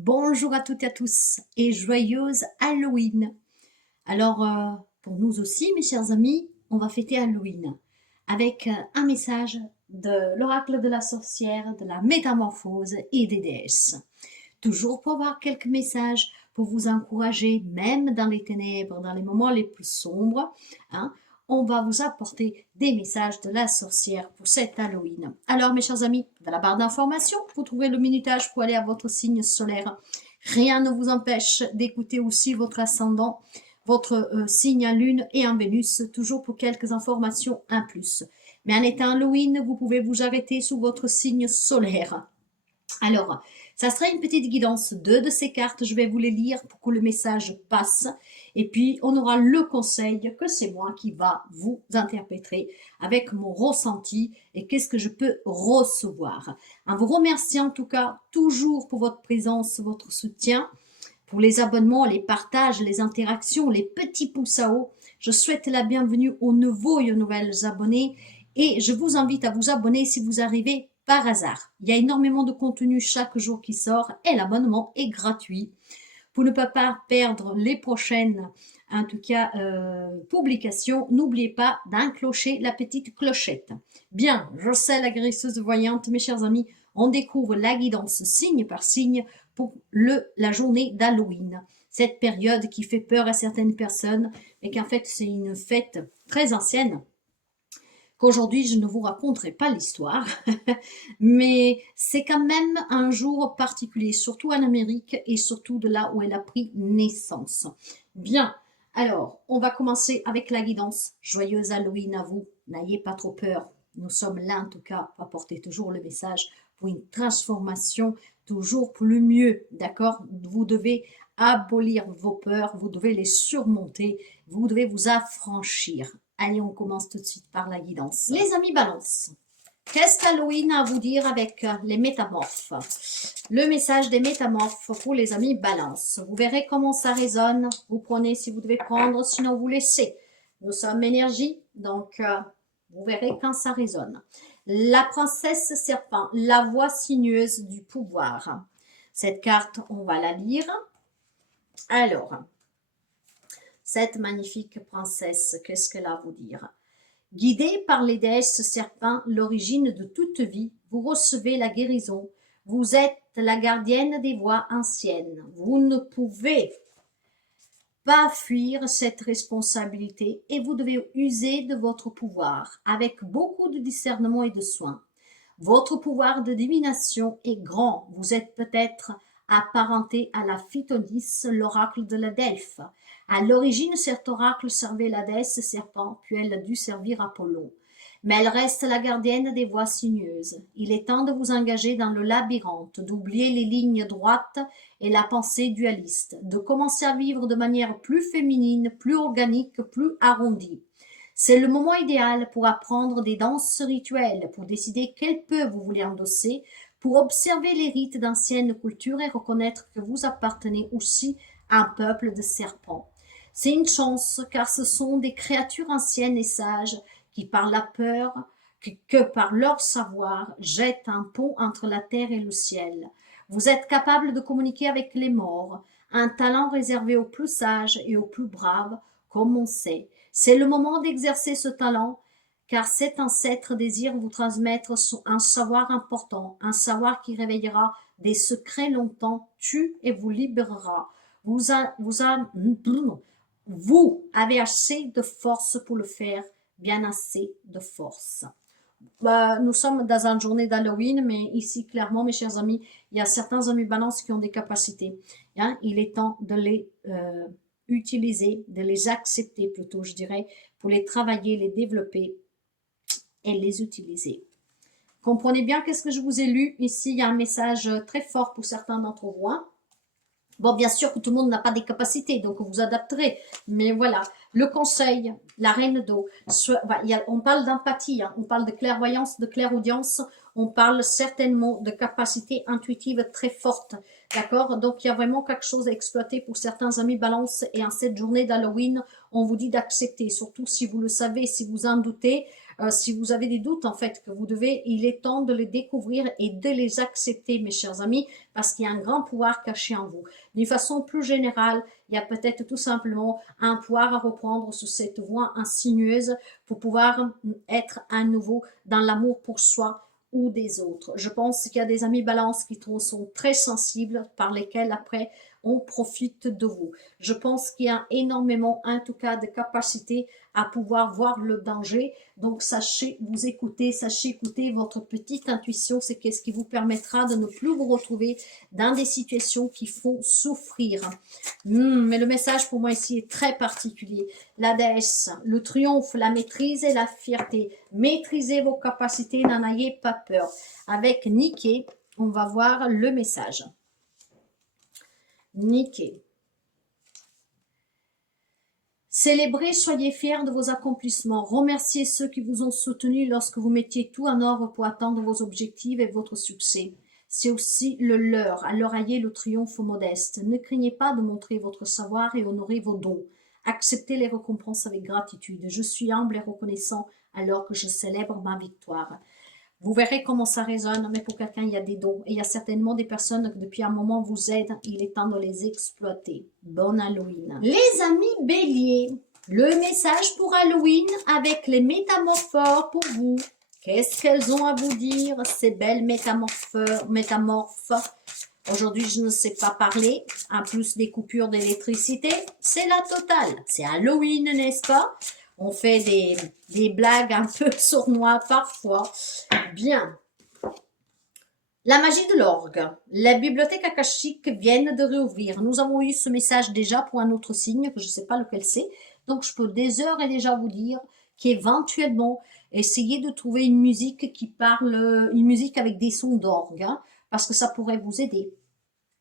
Bonjour à toutes et à tous et joyeuse Halloween. Alors, pour nous aussi, mes chers amis, on va fêter Halloween avec un message de l'oracle de la sorcière, de la métamorphose et des déesses. Toujours pour avoir quelques messages pour vous encourager, même dans les ténèbres, dans les moments les plus sombres, hein, on va vous apporter des messages de la sorcière pour cet Halloween. Alors, mes chers amis, dans la barre d'information, vous trouverez le minutage pour aller à votre signe solaire. Rien ne vous empêche d'écouter aussi votre ascendant, votre signe à lune et en Vénus, toujours pour quelques informations en plus. Mais en étant Halloween, vous pouvez vous arrêter sous votre signe solaire. Alors, ça sera une petite guidance. Deux de ces cartes, je vais vous les lire pour que le message passe. Et puis, on aura le conseil que c'est moi qui va vous interpréter avec mon ressenti et qu'est-ce que je peux recevoir. En vous remerciant en tout cas toujours pour votre présence, votre soutien, pour les abonnements, les partages, les interactions, les petits pouces à haut. Je souhaite la bienvenue aux nouveaux et aux nouvelles abonnés et je vous invite à vous abonner si vous arrivez par hasard. Il y a énormément de contenu chaque jour qui sort et l'abonnement est gratuit. Pour ne pas perdre les prochaines, en tout cas, publications, n'oubliez pas d'enclencher la petite clochette. Bien, je sais la guérisseuse voyante, mes chers amis, on découvre la guidance signe par signe pour la journée d'Halloween. Cette période qui fait peur à certaines personnes, mais qu'en fait c'est une fête très ancienne, qu'aujourd'hui je ne vous raconterai pas l'histoire, mais c'est quand même un jour particulier, surtout en Amérique et surtout de là où elle a pris naissance. Bien, alors on va commencer avec la guidance. Joyeuse Halloween à vous, n'ayez pas trop peur. Nous sommes là en tout cas pour apporter toujours le message pour une transformation, toujours pour le mieux, d'accord? Vous devez abolir vos peurs, vous devez les surmonter, vous devez vous affranchir. Allez, on commence tout de suite par la guidance. Les amis Balance, qu'est-ce qu'Halloween a à vous dire avec les métamorphes? Le message des métamorphes pour les amis Balance. Vous verrez comment ça résonne. Vous prenez si vous devez prendre, sinon vous laissez. Nous sommes énergie, donc vous verrez quand ça résonne. La princesse serpent, la voix sinueuse du pouvoir. Cette carte, on va la lire. Alors, cette magnifique princesse, qu'est-ce qu'elle a à vous dire? Guidée par les déesses serpents, l'origine de toute vie, vous recevez la guérison. Vous êtes la gardienne des voies anciennes. Vous ne pouvez pas fuir cette responsabilité et vous devez user de votre pouvoir avec beaucoup de discernement et de soin. Votre pouvoir de divination est grand. Vous êtes peut-être apparenté à la Phytonis, l'oracle de la Delphes. À l'origine, cet oracle servait la déesse serpent, puis elle a dû servir Apollon. Mais elle reste la gardienne des voies sinueuses. Il est temps de vous engager dans le labyrinthe, d'oublier les lignes droites et la pensée dualiste, de commencer à vivre de manière plus féminine, plus organique, plus arrondie. C'est le moment idéal pour apprendre des danses rituelles, pour décider quel peu vous voulez endosser, pour observer les rites d'anciennes cultures et reconnaître que vous appartenez aussi à un peuple de serpents. C'est une chance car ce sont des créatures anciennes et sages qui par la peur, que par leur savoir, jettent un pont entre la terre et le ciel. Vous êtes capable de communiquer avec les morts, un talent réservé aux plus sages et aux plus braves, comme on sait. C'est le moment d'exercer ce talent, car cet ancêtre désire vous transmettre un savoir important, un savoir qui réveillera des secrets longtemps, tue et vous libérera. Vous avez assez de force pour le faire, bien assez de force. Nous sommes dans une journée d'Halloween, mais ici, clairement, mes chers amis, il y a certains amis balance qui ont des capacités. Hein, il est temps de les utiliser, de les accepter plutôt, je dirais, pour les travailler, les développer et les utiliser. Comprenez bien qu'est-ce que je vous ai lu. Ici, il y a un message très fort pour certains d'entre vous. Hein. Bon, bien sûr que tout le monde n'a pas des capacités, donc vous adapterez. Mais voilà, le conseil, la reine d'eau, on parle d'empathie, hein, on parle de clairvoyance, de clairaudience, on parle certainement de capacités intuitives très fortes. D'accord? Donc, il y a vraiment quelque chose à exploiter pour certains amis balance. Et en cette journée d'Halloween, on vous dit d'accepter, surtout si vous le savez, si vous en doutez. Si vous avez des doutes, en fait, que vous devez, il est temps de les découvrir et de les accepter, mes chers amis, parce qu'il y a un grand pouvoir caché en vous. D'une façon plus générale, il y a peut-être tout simplement un pouvoir à reprendre sous cette voie insinueuse pour pouvoir être à nouveau dans l'amour pour soi ou des autres. Je pense qu'il y a des amis balance qui sont très sensibles, par lesquels après on profite de vous. Je pense qu'il y a énormément, en tout cas, de capacité à pouvoir voir le danger. Donc, sachez vous écouter, sachez écouter votre petite intuition. C'est ce qui vous permettra de ne plus vous retrouver dans des situations qui font souffrir. Mais le message pour moi ici est très particulier. La déesse, le triomphe, la maîtrise et la fierté. Maîtrisez vos capacités, n'en ayez pas peur. Avec Niké, on va voir le message. Niké. Célébrez, soyez fiers de vos accomplissements. Remerciez ceux qui vous ont soutenu lorsque vous mettiez tout en œuvre pour atteindre vos objectifs et votre succès. C'est aussi le leur. Alors ayez le triomphe modeste. Ne craignez pas de montrer votre savoir et honorez vos dons. Acceptez les récompenses avec gratitude. Je suis humble et reconnaissant alors que je célèbre ma victoire. Vous verrez comment ça résonne, mais pour quelqu'un, il y a des dons. Et il y a certainement des personnes qui, depuis un moment, vous aident. Il est temps de les exploiter. Bon Halloween. Les amis béliers, le message pour Halloween avec les métamorphores pour vous. Qu'est-ce qu'elles ont à vous dire, ces belles métamorphes? Aujourd'hui, je ne sais pas parler. En plus des coupures d'électricité, c'est la totale. C'est Halloween, n'est-ce pas? On fait des blagues un peu sournois parfois. Bien. La magie de l'orgue. Les bibliothèques akashiques viennent de réouvrir. Nous avons eu ce message déjà pour un autre signe, que je ne sais pas lequel c'est. Donc, je peux des heures et déjà vous dire qu'éventuellement, essayez de trouver une musique qui parle, une musique avec des sons d'orgue, hein, parce que ça pourrait vous aider.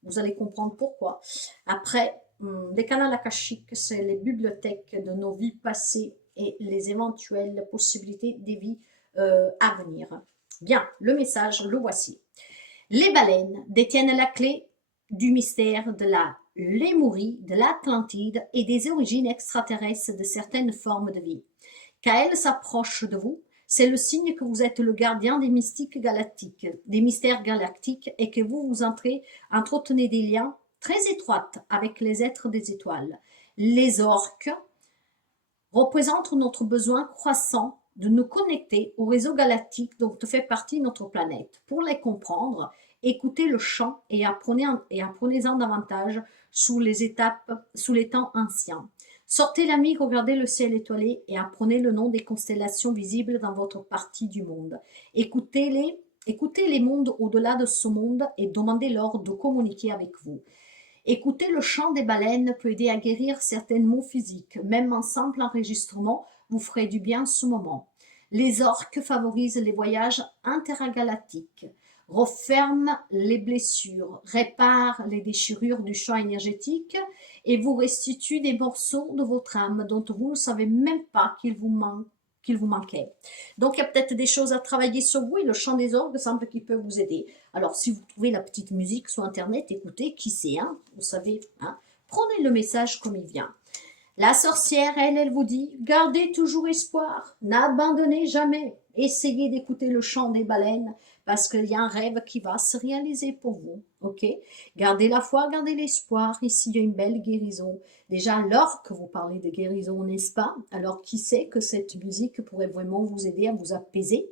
Vous allez comprendre pourquoi. Après, les canaux akashiques, c'est les bibliothèques de nos vies passées et les éventuelles possibilités des vies à venir. Bien, le message, le voici. Les baleines détiennent la clé du mystère de la Lémurie, de l'Atlantide et des origines extraterrestres de certaines formes de vie. Quand elles s'approchent de vous, c'est le signe que vous êtes le gardien des mystiques galactiques, des mystères galactiques et que vous entretenez des liens très étroits avec les êtres des étoiles. Les orques représentent notre besoin croissant de nous connecter au réseau galactique dont fait partie notre planète. Pour les comprendre, écoutez le chant et apprenez-en davantage sous les temps anciens. Sortez l'ami, regardez le ciel étoilé et apprenez le nom des constellations visibles dans votre partie du monde. Écoutez les mondes au-delà de ce monde et demandez-leur de communiquer avec vous. Écouter le chant des baleines peut aider à guérir certains maux physiques. Même un simple enregistrement vous ferait du bien en ce moment. Les orques favorisent les voyages intergalactiques, referment les blessures, réparent les déchirures du champ énergétique et vous restituent des morceaux de votre âme dont vous ne savez même pas qu'il vous manquait. Donc, il y a peut-être des choses à travailler sur vous et le chant des orgues semble qu'il peut vous aider. Alors, si vous trouvez la petite musique sur Internet, écoutez, qui c'est, hein, vous savez, hein, prenez le message comme il vient. La sorcière, elle vous dit, gardez toujours espoir, n'abandonnez jamais, essayez d'écouter le chant des baleines, parce qu'il y a un rêve qui va se réaliser pour vous, ok? Gardez la foi, gardez l'espoir, ici il y a une belle guérison. Déjà, alors que vous parlez de guérison, n'est-ce pas? Alors, qui sait que cette musique pourrait vraiment vous aider à vous apaiser?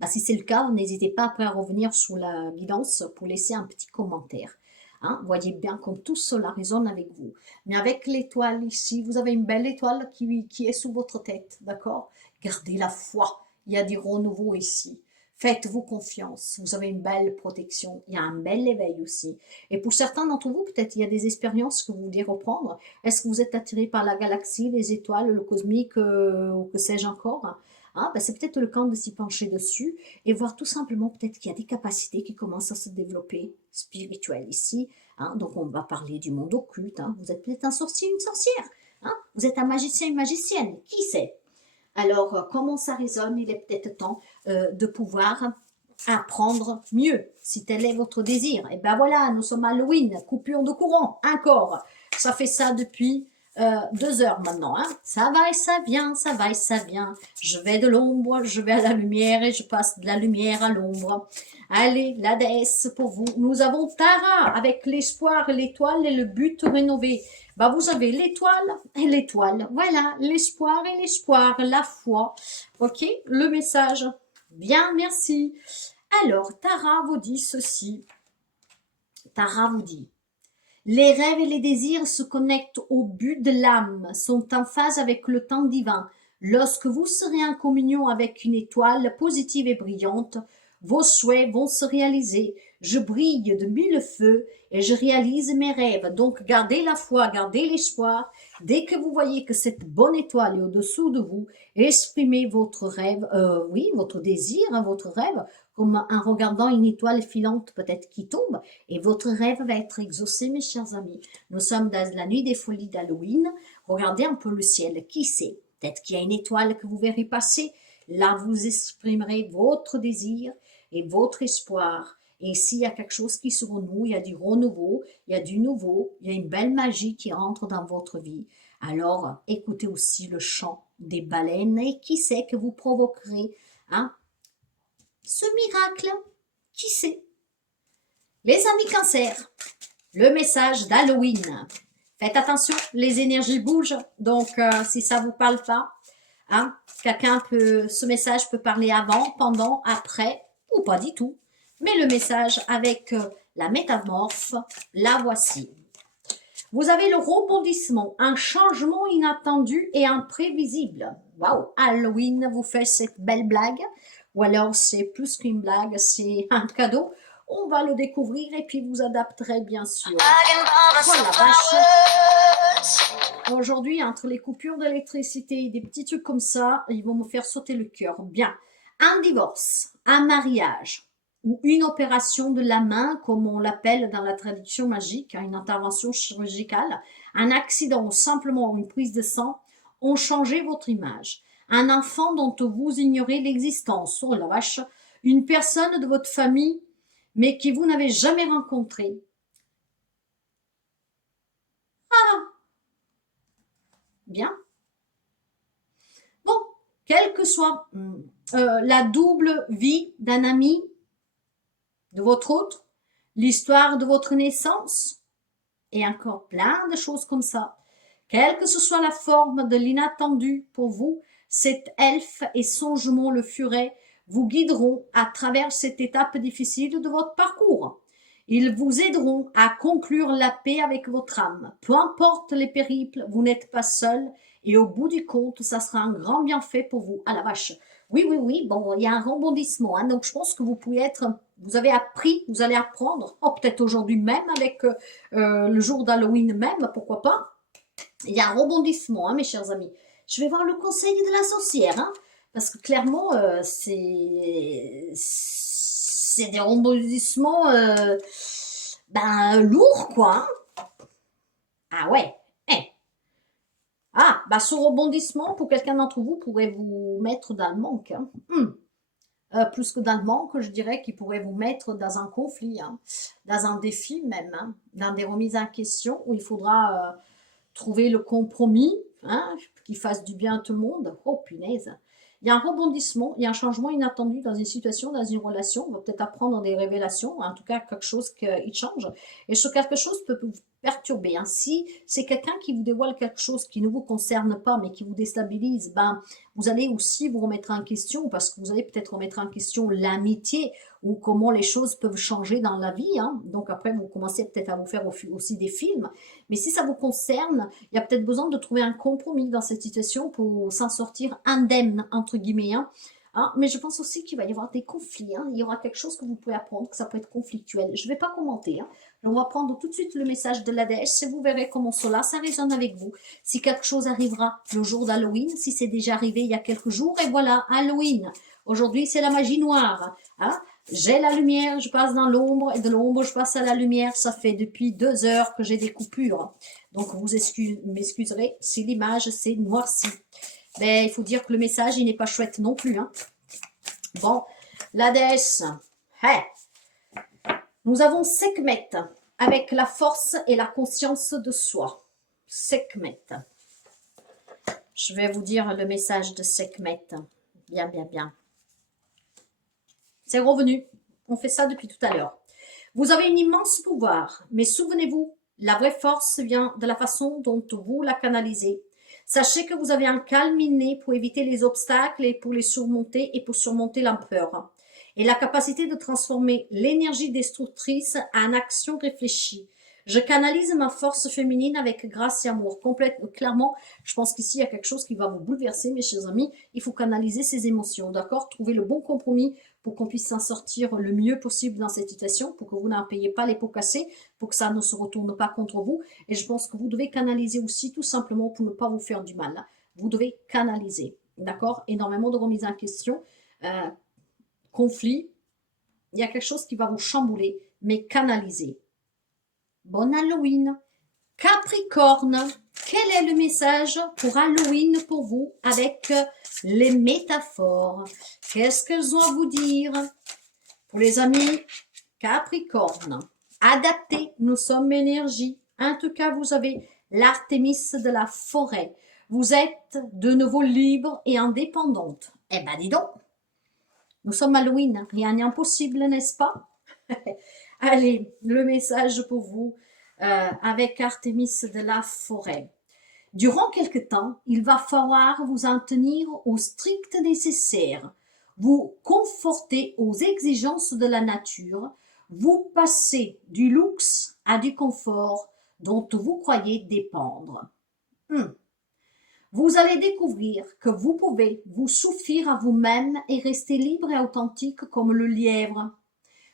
Bah, si c'est le cas, n'hésitez pas après à revenir sous la guidance pour laisser un petit commentaire. Hein, voyez bien comme tout cela résonne avec vous. Mais avec l'étoile ici, vous avez une belle étoile qui est sous votre tête, d'accord? Gardez la foi, il y a du renouveau ici. Faites-vous confiance, vous avez une belle protection, il y a un bel éveil aussi. Et pour certains d'entre vous, peut-être il y a des expériences que vous voulez reprendre. Est-ce que vous êtes attiré par la galaxie, les étoiles, le cosmique, ou que sais-je encore? Hein, ben c'est peut-être le temps de s'y pencher dessus et voir tout simplement peut-être qu'il y a des capacités qui commencent à se développer spirituelles ici. Hein, donc on va parler du monde occulte. Hein. Vous êtes peut-être un sorcier, une sorcière. Hein. Vous êtes un magicien, une magicienne. Qui sait? Alors, comment ça résonne? Il est peut-être temps de pouvoir apprendre mieux, si tel est votre désir. Et ben voilà, nous sommes à Halloween, coupure de courant, encore. Ça fait ça depuis 2 heures maintenant. Hein. Ça va et ça vient, ça va et ça vient. Je vais de l'ombre, je vais à la lumière et je passe de la lumière à l'ombre. Allez, la déesse pour vous. Nous avons Tara avec l'espoir, l'étoile et le but rénové. Bah, vous avez l'étoile et l'étoile. Voilà, l'espoir et l'espoir, la foi. Ok, le message. Bien, merci. Alors, Tara vous dit ceci. Tara vous dit, les rêves et les désirs se connectent au but de l'âme, sont en phase avec le temps divin. Lorsque vous serez en communion avec une étoile positive et brillante, vos souhaits vont se réaliser. Je brille de 1000 feux et je réalise mes rêves. Donc gardez la foi, gardez l'espoir. Dès que vous voyez que cette bonne étoile est au-dessous de vous, exprimez votre rêve, oui, votre désir, hein, votre rêve, comme en regardant une étoile filante peut-être qui tombe, et votre rêve va être exaucé, mes chers amis. Nous sommes dans la nuit des folies d'Halloween. Regardez un peu le ciel. Qui sait? Peut-être qu'il y a une étoile que vous verrez passer. Là, vous exprimerez votre désir et votre espoir. Et s'il y a quelque chose qui se renoue, il y a du renouveau, il y a du nouveau, il y a une belle magie qui entre dans votre vie. Alors, écoutez aussi le chant des baleines et qui sait que vous provoquerez hein, ce miracle. Qui sait? Les amis Cancer, le message d'Halloween. Faites attention, les énergies bougent, donc si ça vous parle pas, hein, ce message peut parler avant, pendant, après, ou pas du tout. Mais le message avec la métamorphe, la voici. Vous avez le rebondissement, un changement inattendu et imprévisible. Waouh, Halloween vous fait cette belle blague, ou alors c'est plus qu'une blague, c'est un cadeau. On va le découvrir et puis vous adapterez bien sûr. Voilà, vache. Aujourd'hui, entre les coupures d'électricité et des petits trucs comme ça, ils vont me faire sauter le cœur. Bien, un divorce, un mariage ou une opération de la main, comme on l'appelle dans la traduction magique, une intervention chirurgicale, un accident ou simplement une prise de sang ont changé votre image. Un enfant dont vous ignorez l'existence, oh la vache, une personne de votre famille mais que vous n'avez jamais rencontré. Ah, bien. Bon, quelle que soit la double vie d'un ami, de votre autre, l'histoire de votre naissance, et encore plein de choses comme ça. Quelle que ce soit la forme de l'inattendu pour vous, cet elfe et songement le furet vous guideront à travers cette étape difficile de votre parcours. Ils vous aideront à conclure la paix avec votre âme. Peu importe les périples, vous n'êtes pas seul et au bout du compte, ça sera un grand bienfait pour vous. À la vache. Oui, oui, oui, bon, il y a un rebondissement. Hein, donc, je pense que vous avez appris, vous allez apprendre, peut-être aujourd'hui même avec le jour d'Halloween même, pourquoi pas. Il y a un rebondissement, hein, mes chers amis. Je vais voir le conseil de la sorcière, hein, parce que clairement, c'est des rebondissements lourds, quoi. Hein. Ah ouais. Eh. Ah, bah ce rebondissement, pour quelqu'un d'entre vous, pourrait vous mettre dans le manque. Hein. Plus que dans le manque, je dirais qu'il pourrait vous mettre dans un conflit, hein, dans un défi même, hein, dans des remises en question où il faudra trouver le compromis, hein, qui fasse du bien à tout le monde. Oh punaise. Il y a un rebondissement, il y a un changement inattendu dans une situation, dans une relation. On va peut-être apprendre des révélations, en tout cas quelque chose qui change. Et ce quelque chose peut vous perturber. Hein. Si c'est quelqu'un qui vous dévoile quelque chose qui ne vous concerne pas, mais qui vous déstabilise, vous allez aussi vous remettre en question, parce que vous allez peut-être remettre en question l'amitié ou comment les choses peuvent changer dans la vie. Hein. Donc après, vous commencez peut-être à vous faire aussi des films. Mais si ça vous concerne, il y a peut-être besoin de trouver un compromis dans cette situation pour s'en sortir indemne, entre guillemets. Hein. Hein, mais je pense aussi qu'il va y avoir des conflits. Hein. Il y aura quelque chose que vous pouvez apprendre, que ça peut être conflictuel. Je ne vais pas commenter. Hein. On va prendre tout de suite le message de la déesse et vous verrez comment cela, ça résonne avec vous. Si quelque chose arrivera le jour d'Halloween, si c'est déjà arrivé il y a quelques jours, et voilà, Halloween. Aujourd'hui, c'est la magie noire. Hein. J'ai la lumière, je passe dans l'ombre, et de l'ombre, je passe à la lumière. Ça fait depuis 2 heures que j'ai des coupures. Donc, vous m'excuserez si l'image s'est noircie. Mais il faut dire que le message, il n'est pas chouette non plus. Hein. Bon, la déesse. Hey. Nous avons Sekhmet avec la force et la conscience de soi. Sekhmet. Je vais vous dire le message de Sekhmet. Bien, bien, bien. C'est revenu. On fait ça depuis tout à l'heure. Vous avez un immense pouvoir, mais souvenez-vous, la vraie force vient de la façon dont vous la canalisez. Sachez que vous avez un calme inné pour éviter les obstacles et pour les surmonter et pour surmonter la peur. Et la capacité de transformer l'énergie destructrice en action réfléchie. Je canalise ma force féminine avec grâce et amour. Clairement, je pense qu'ici, il y a quelque chose qui va vous bouleverser, mes chers amis. Il faut canaliser ses émotions, d'accord? Trouver le bon compromis pour qu'on puisse s'en sortir le mieux possible dans cette situation, pour que vous n'en payiez pas les pots cassés, pour que ça ne se retourne pas contre vous. Et je pense que vous devez canaliser aussi, tout simplement, pour ne pas vous faire du mal. Vous devez canaliser, d'accord? Énormément de remises en question, conflit. Il y a quelque chose qui va vous chambouler, mais canaliser. Bon Halloween. Capricorne, quel est le message pour Halloween pour vous avec les métaphores? Qu'est-ce qu'elles ont à vous dire? Pour les amis Capricorne, adaptez, nous sommes énergie. En tout cas, vous avez l'Artémis de la forêt. Vous êtes de nouveau libre et indépendante. Eh ben, dis donc, nous sommes Halloween, rien n'est impossible, n'est-ce pas? Allez, le message pour vous avec Artémis de la forêt. Durant quelque temps, il va falloir vous en tenir au strict nécessaire, vous conforter aux exigences de la nature, vous passer du luxe à du confort dont vous croyez dépendre. Vous allez découvrir que vous pouvez vous suffire à vous-même et rester libre et authentique comme le lièvre,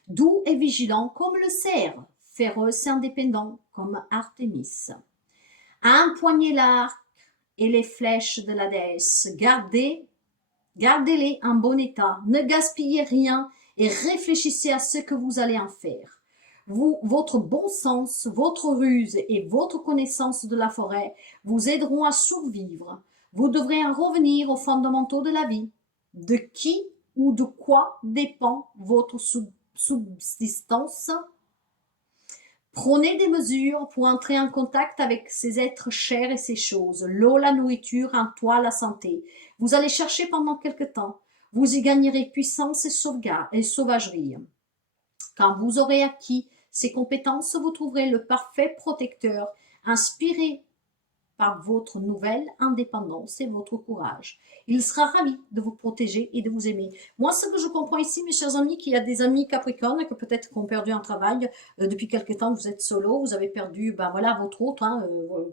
doux et vigilant comme le cerf, féroce et indépendant comme Artémis. Empoignez l'arc et les flèches de la déesse, gardez-les en bon état, ne gaspillez rien et réfléchissez à ce que vous allez en faire. Votre bon sens, votre ruse et votre connaissance de la forêt vous aideront à survivre. Vous devrez en revenir aux fondamentaux de la vie. De qui ou de quoi dépend votre subsistance? Prenez des mesures pour entrer en contact avec ces êtres chers et ces choses, l'eau, la nourriture, un toit, la santé. Vous allez chercher pendant quelque temps. Vous y gagnerez puissance et sauvagerie. Quand vous aurez acquis ces compétences, vous trouverez le parfait protecteur, inspiré par votre nouvelle indépendance et votre courage. Il sera ravi de vous protéger et de vous aimer. Moi, ce que je comprends ici, mes chers amis, qu'il y a des amis Capricorne que peut-être qui ont perdu un travail depuis quelque temps, vous êtes solo, vous avez perdu, ben voilà, votre autre,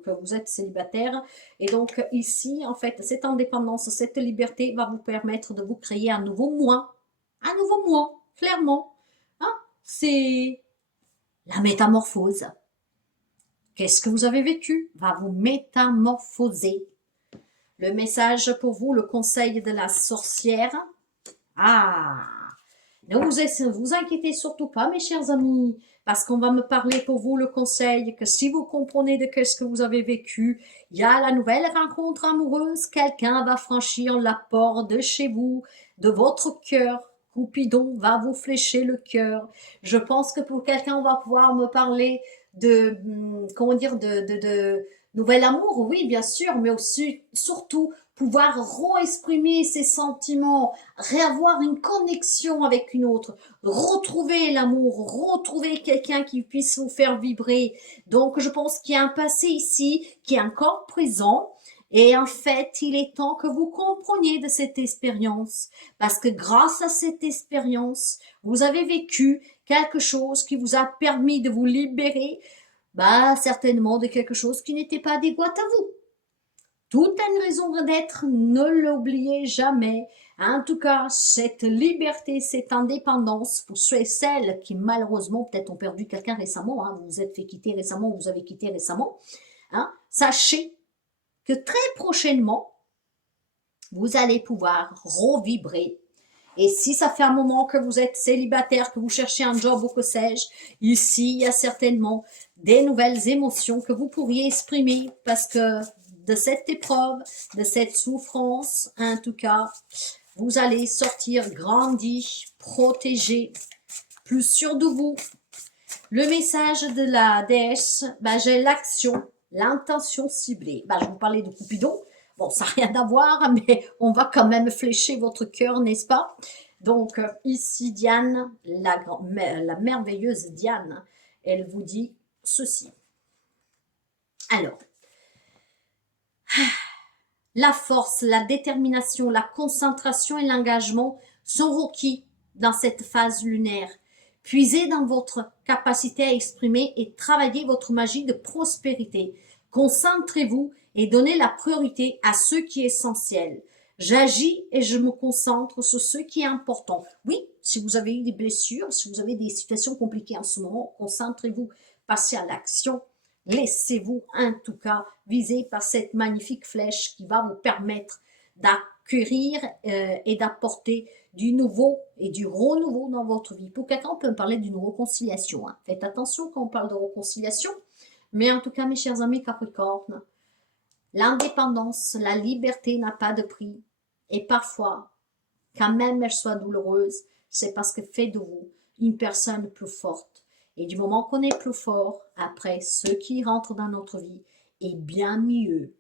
que vous êtes célibataire. Et donc ici, en fait, cette indépendance, cette liberté va vous permettre de vous créer un nouveau moi. Un nouveau moi, clairement. Hein? C'est la métamorphose. Qu'est-ce que vous avez vécu va vous métamorphoser. Le message pour vous, le conseil de la sorcière. Ah, ne vous inquiétez surtout pas, mes chers amis, parce qu'on va me parler pour vous le conseil que si vous comprenez de qu'est-ce que vous avez vécu, il y a la nouvelle rencontre amoureuse, quelqu'un va franchir la porte de chez vous, de votre cœur. Cupidon va vous flécher le cœur. Je pense que pour quelqu'un, on va pouvoir me parler de, comment dire, de nouvel amour, oui, bien sûr, mais aussi, surtout, pouvoir re-exprimer ses sentiments, réavoir une connexion avec une autre, retrouver l'amour, retrouver quelqu'un qui puisse vous faire vibrer. Donc, je pense qu'il y a un passé ici qui est encore présent. Et en fait, il est temps que vous compreniez de cette expérience, parce que grâce à cette expérience, vous avez vécu quelque chose qui vous a permis de vous libérer, certainement de quelque chose qui n'était pas adéquat à vous. Tout a une raison d'être, ne l'oubliez jamais. En tout cas, cette liberté, cette indépendance, pour ceux et celles qui malheureusement peut-être ont perdu quelqu'un récemment, vous vous êtes fait quitter récemment, vous avez quitté récemment, sachez que très prochainement, vous allez pouvoir revibrer. Et si ça fait un moment que vous êtes célibataire, que vous cherchez un job ou que sais-je, ici, il y a certainement des nouvelles émotions que vous pourriez exprimer parce que de cette épreuve, de cette souffrance, en tout cas, vous allez sortir grandi, protégé, plus sûr de vous. Le message de la déesse, j'ai l'action. l'intention ciblée. Ben, je vous parlais de Cupidon. Bon, ça n'a rien à voir, mais on va quand même flécher votre cœur, n'est-ce pas? Donc, ici, Diane, la merveilleuse Diane, elle vous dit ceci. Alors, la force, la détermination, la concentration et l'engagement sont requis dans cette phase lunaire. Puisez dans votre capacité à exprimer et travailler votre magie de prospérité. Concentrez-vous et donnez la priorité à ce qui est essentiel. J'agis et je me concentre sur ce qui est important. Oui, si vous avez eu des blessures, si vous avez des situations compliquées en ce moment, concentrez-vous, passez à l'action. Laissez-vous en tout cas viser par cette magnifique flèche qui va vous permettre d'acquérir et d'apporter du nouveau et du renouveau dans votre vie. Pour quelqu'un, on peut parler d'une réconciliation. Hein. Faites attention quand on parle de réconciliation. Mais en tout cas, mes chers amis Capricorne, l'indépendance, la liberté n'a pas de prix. Et parfois, quand même elle soit douloureuse, c'est parce que fait de vous une personne plus forte. Et du moment qu'on est plus fort, après, ce qui rentre dans notre vie est bien mieux.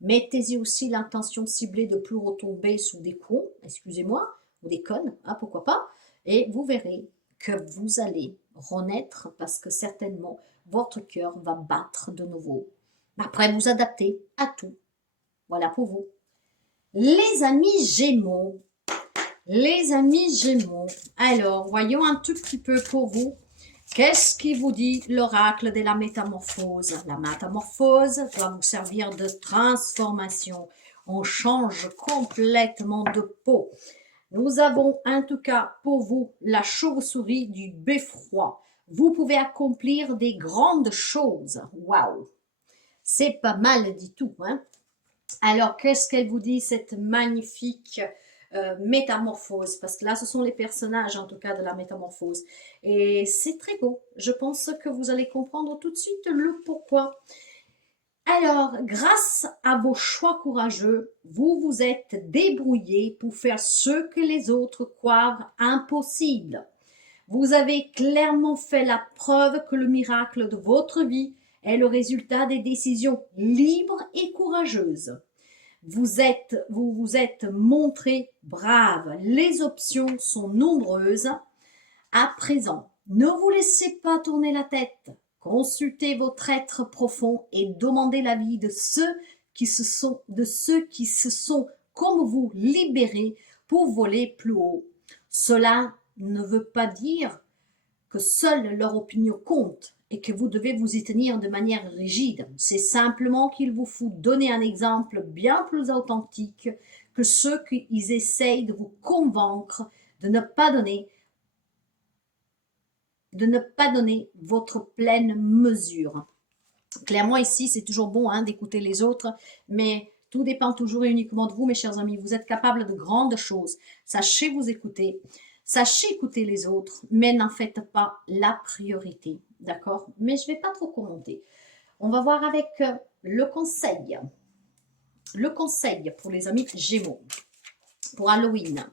Mettez-y aussi l'intention ciblée de plus retomber sous des cons, excusez-moi, ou des connes, hein, pourquoi pas. Et vous verrez que vous allez renaître parce que certainement, votre cœur va battre de nouveau. Après, vous adaptez à tout. Voilà pour vous. Les amis Gémeaux. Les amis Gémeaux. Alors, voyons un tout petit peu pour vous. Qu'est-ce qui vous dit l'oracle de la métamorphose? La métamorphose doit vous servir de transformation. On change complètement de peau. Nous avons en tout cas pour vous la chauve-souris du beffroi. Vous pouvez accomplir des grandes choses. Waouh! C'est pas mal du tout, hein? Alors, qu'est-ce qu'elle vous dit, cette magnifique métamorphose? Parce que là, ce sont les personnages, en tout cas, de la métamorphose. Et c'est très beau. Je pense que vous allez comprendre tout de suite le pourquoi. Alors, grâce à vos choix courageux, vous vous êtes débrouillé pour faire ce que les autres croient impossible. Vous avez clairement fait la preuve que le miracle de votre vie est le résultat des décisions libres et courageuses. Vous vous êtes montré brave. Les options sont nombreuses. À présent, ne vous laissez pas tourner la tête. Consultez votre être profond et demandez l'avis de ceux qui se sont comme vous libérés pour voler plus haut. Cela ne veut pas dire que seule leur opinion compte et que vous devez vous y tenir de manière rigide. C'est simplement qu'il vous faut donner un exemple bien plus authentique que ceux qui essayent de vous convaincre de ne pas donner votre pleine mesure. Clairement, ici, c'est toujours bon hein, d'écouter les autres, mais tout dépend toujours et uniquement de vous, mes chers amis. Vous êtes capable de grandes choses. Sachez vous écouter. Sachez écouter les autres, mais n'en faites pas la priorité. D'accord? Mais je ne vais pas trop commenter. On va voir avec le conseil. Le conseil pour les amis Gémeaux. Pour Halloween.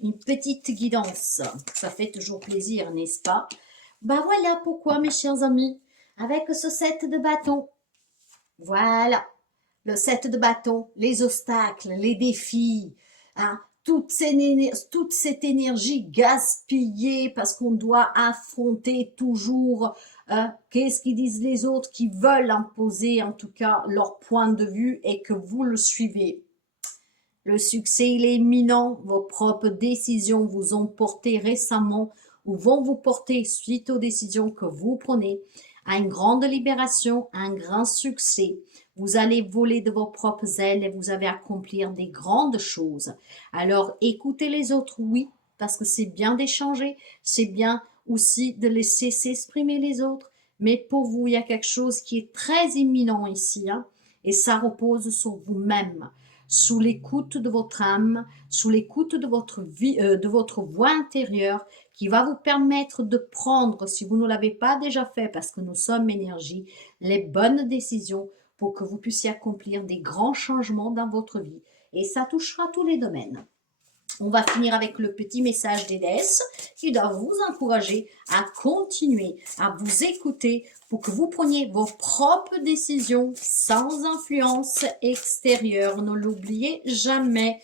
Une petite guidance. Ça fait toujours plaisir, n'est-ce pas? Ben voilà pourquoi, mes chers amis, avec ce set de bâtons. Voilà. Le set de bâtons, les obstacles, les défis, hein, toute cette énergie gaspillée parce qu'on doit affronter toujours qu'est-ce qu'ils disent les autres qui veulent imposer en tout cas leur point de vue et que vous le suivez. Le succès, il est imminent. Vos propres décisions vous ont porté récemment ou vont vous porter suite aux décisions que vous prenez à une grande libération, à un grand succès. Vous allez voler de vos propres ailes et vous allez accomplir des grandes choses. Alors, écoutez les autres, oui, parce que c'est bien d'échanger, c'est bien aussi de laisser s'exprimer les autres. Mais pour vous, il y a quelque chose qui est très imminent ici, hein, et ça repose sur vous-même, sous l'écoute de votre âme, sous l'écoute de votre vie, de votre voix intérieure, qui va vous permettre de prendre, si vous ne l'avez pas déjà fait, parce que nous sommes énergie, les bonnes décisions pour que vous puissiez accomplir des grands changements dans votre vie. Et ça touchera tous les domaines. On va finir avec le petit message des déesses qui doit vous encourager à continuer, à vous écouter pour que vous preniez vos propres décisions sans influence extérieure. Ne l'oubliez jamais.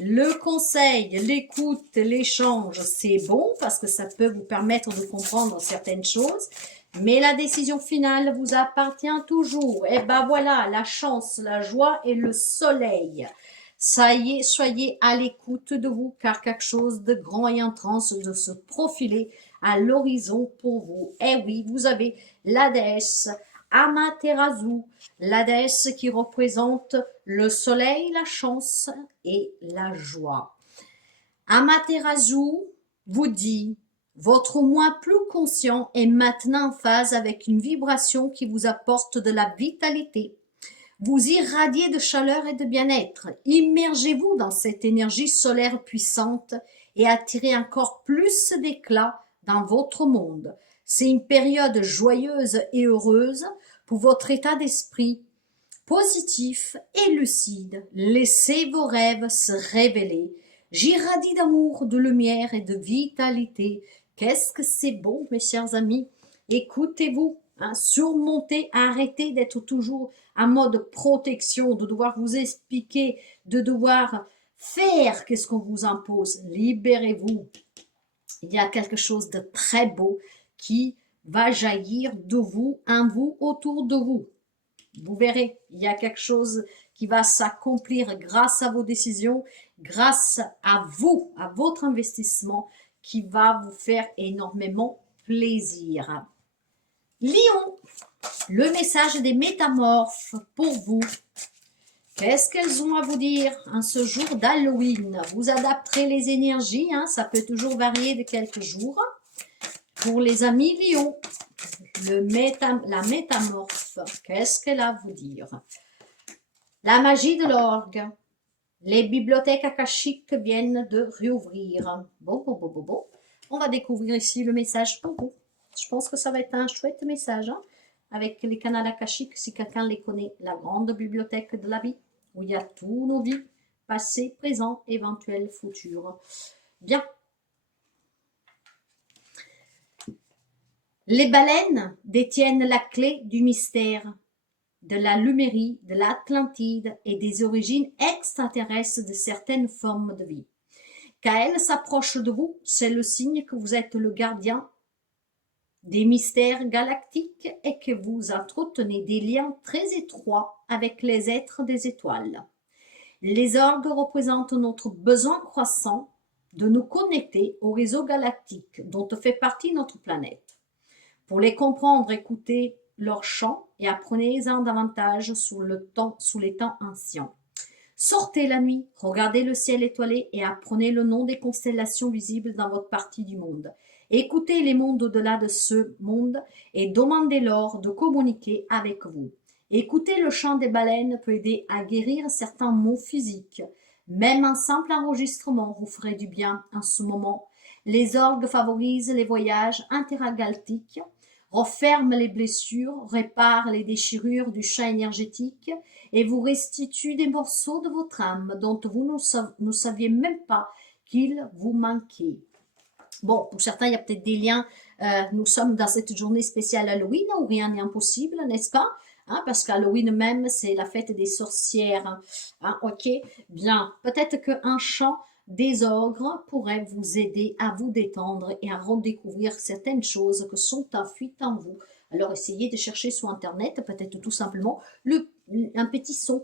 Le conseil, l'écoute, l'échange, c'est bon parce que ça peut vous permettre de comprendre certaines choses. Mais la décision finale vous appartient toujours. Et ben voilà, la chance, la joie et le soleil. Ça y est, soyez à l'écoute de vous, car quelque chose de grand et intense de se profiler à l'horizon pour vous. Eh oui, vous avez la déesse Amaterasu, la déesse qui représente le soleil, la chance et la joie. Amaterasu vous dit: votre moi plus conscient est maintenant en phase avec une vibration qui vous apporte de la vitalité. Vous irradiez de chaleur et de bien-être. Immergez-vous dans cette énergie solaire puissante et attirez encore plus d'éclat dans votre monde. C'est une période joyeuse et heureuse pour votre état d'esprit positif et lucide. Laissez vos rêves se révéler. J'irradie d'amour, de lumière et de vitalité. Qu'est-ce que c'est beau, mes chers amis. Écoutez-vous, hein, surmontez, arrêtez d'être toujours en mode protection, de devoir vous expliquer, de devoir faire qu'est-ce qu'on vous impose. Libérez-vous. Il y a quelque chose de très beau qui va jaillir de vous, en vous, autour de vous. Vous verrez, il y a quelque chose qui va s'accomplir grâce à vos décisions, grâce à vous, à votre investissement, qui va vous faire énormément plaisir. Lion, le message des métamorphes pour vous. Qu'est-ce qu'elles ont à vous dire en ce jour d'Halloween? Vous adapterez les énergies, hein, ça peut toujours varier de quelques jours. Pour les amis Lion, la métamorphe, qu'est-ce qu'elle a à vous dire? La magie de l'orgue. Les bibliothèques akashiques viennent de réouvrir. Bon. On va découvrir ici le message pour vous. Je pense que ça va être un chouette message, hein, avec les canaux akashiques, si quelqu'un les connaît. La grande bibliothèque de la vie, où il y a tous nos vies, passé, présent, éventuel, futur. Bien. Les baleines détiennent la clé du mystère de la Lumérie, de l'Atlantide et des origines extraterrestres de certaines formes de vie. Quand elles s'approchent de vous, c'est le signe que vous êtes le gardien des mystères galactiques et que vous entretenez des liens très étroits avec les êtres des étoiles. Les orgues représentent notre besoin croissant de nous connecter au réseau galactique dont fait partie notre planète. Pour les comprendre, écoutez leur chant et apprenez-en davantage sous les temps anciens. Sortez la nuit, regardez le ciel étoilé et apprenez le nom des constellations visibles dans votre partie du monde. Écoutez les mondes au-delà de ce monde et demandez-leur de communiquer avec vous. Écouter le chant des baleines peut aider à guérir certains maux physiques. Même un simple enregistrement vous ferait du bien en ce moment. Les orgues favorisent les voyages intergalactiques, referment les blessures, réparent les déchirures du champ énergétique et vous restituent des morceaux de votre âme dont vous ne saviez même pas qu'ils vous manquaient. Bon, pour certains, il y a peut-être des liens. Nous sommes dans cette journée spéciale Halloween où rien n'est impossible, n'est-ce pas? Hein, parce qu'Halloween même, c'est la fête des sorcières. Hein, ok, bien. Peut-être qu'un chant des ogres pourrait vous aider à vous détendre et à redécouvrir certaines choses que sont en fuite en vous. Alors, essayez de chercher sur Internet, peut-être tout simplement, un petit son.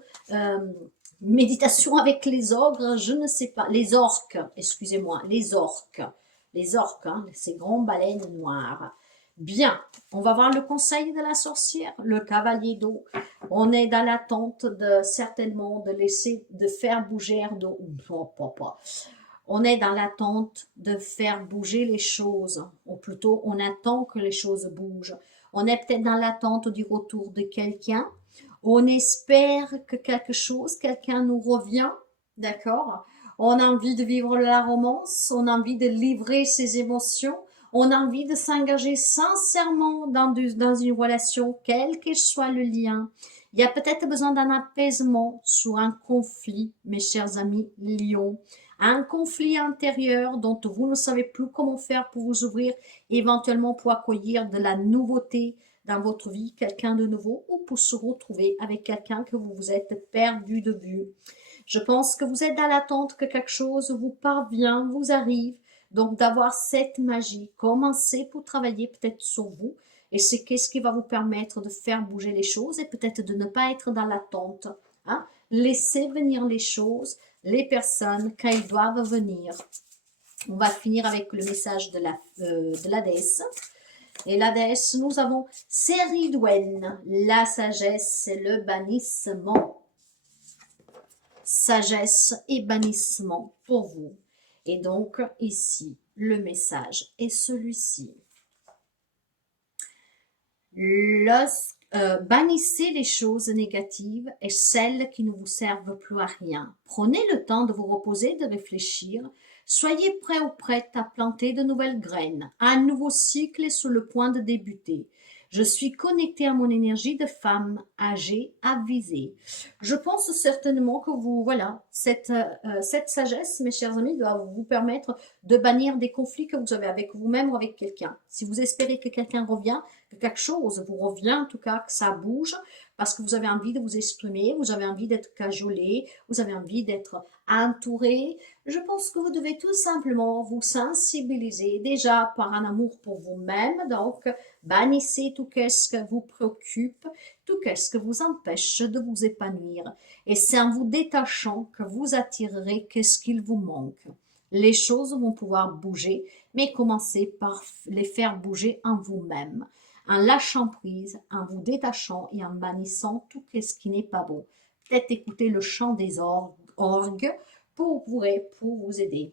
Méditation avec les ogres, je ne sais pas. Les orques, excusez-moi, les orques. Les orques, hein, ces grandes baleines noires. Bien, on va voir le conseil de la sorcière, le cavalier d'eau. On est dans l'attente de certainement de faire bouger d'eau. On est dans l'attente de faire bouger les choses, ou plutôt on attend que les choses bougent. On est peut-être dans l'attente du retour de quelqu'un. On espère que quelqu'un nous revient, d'accord? On a envie de vivre la romance, on a envie de livrer ses émotions, on a envie de s'engager sincèrement dans une relation, quel que soit le lien. Il y a peut-être besoin d'un apaisement sur un conflit, mes chers amis Lion. Un conflit intérieur dont vous ne savez plus comment faire pour vous ouvrir, éventuellement pour accueillir de la nouveauté dans votre vie, quelqu'un de nouveau, ou pour se retrouver avec quelqu'un que vous vous êtes perdu de vue. Je pense que vous êtes dans l'attente que quelque chose vous parvient, vous arrive. Donc d'avoir cette magie, commencez pour travailler peut-être sur vous. Et c'est qu'est-ce qui va vous permettre de faire bouger les choses et peut-être de ne pas être dans l'attente. Hein? Laissez venir les choses, les personnes quand ils doivent venir. On va finir avec le message de la déesse. Et la déesse, nous avons Séridwen, la sagesse et le bannissement. Sagesse et bannissement pour vous. Et donc, ici, le message est celui-ci. Bannissez les choses négatives et celles qui ne vous servent plus à rien. Prenez le temps de vous reposer, de réfléchir. Soyez prêt ou prête à planter de nouvelles graines. Un nouveau cycle est sur le point de débuter. Je suis connectée à mon énergie de femme âgée, avisée. Je pense certainement que vous, voilà, cette sagesse, mes chers amis, doit vous permettre de bannir des conflits que vous avez avec vous-même ou avec quelqu'un. Si vous espérez que quelqu'un revient, que quelque chose vous revient, en tout cas, que ça bouge, parce que vous avez envie de vous exprimer, vous avez envie d'être cajolé, vous avez envie d'être entouré, je pense que vous devez tout simplement vous sensibiliser déjà par un amour pour vous-même, donc bannissez tout ce que vous préoccupe, tout ce que vous empêche de vous épanouir. Et c'est en vous détachant que vous attirerez ce qu'il vous manque. Les choses vont pouvoir bouger, mais commencez par les faire bouger en vous-même, en lâchant prise, en vous détachant et en bannissant tout ce qui n'est pas bon. Peut-être écouter le chant des orgues pour vous aider.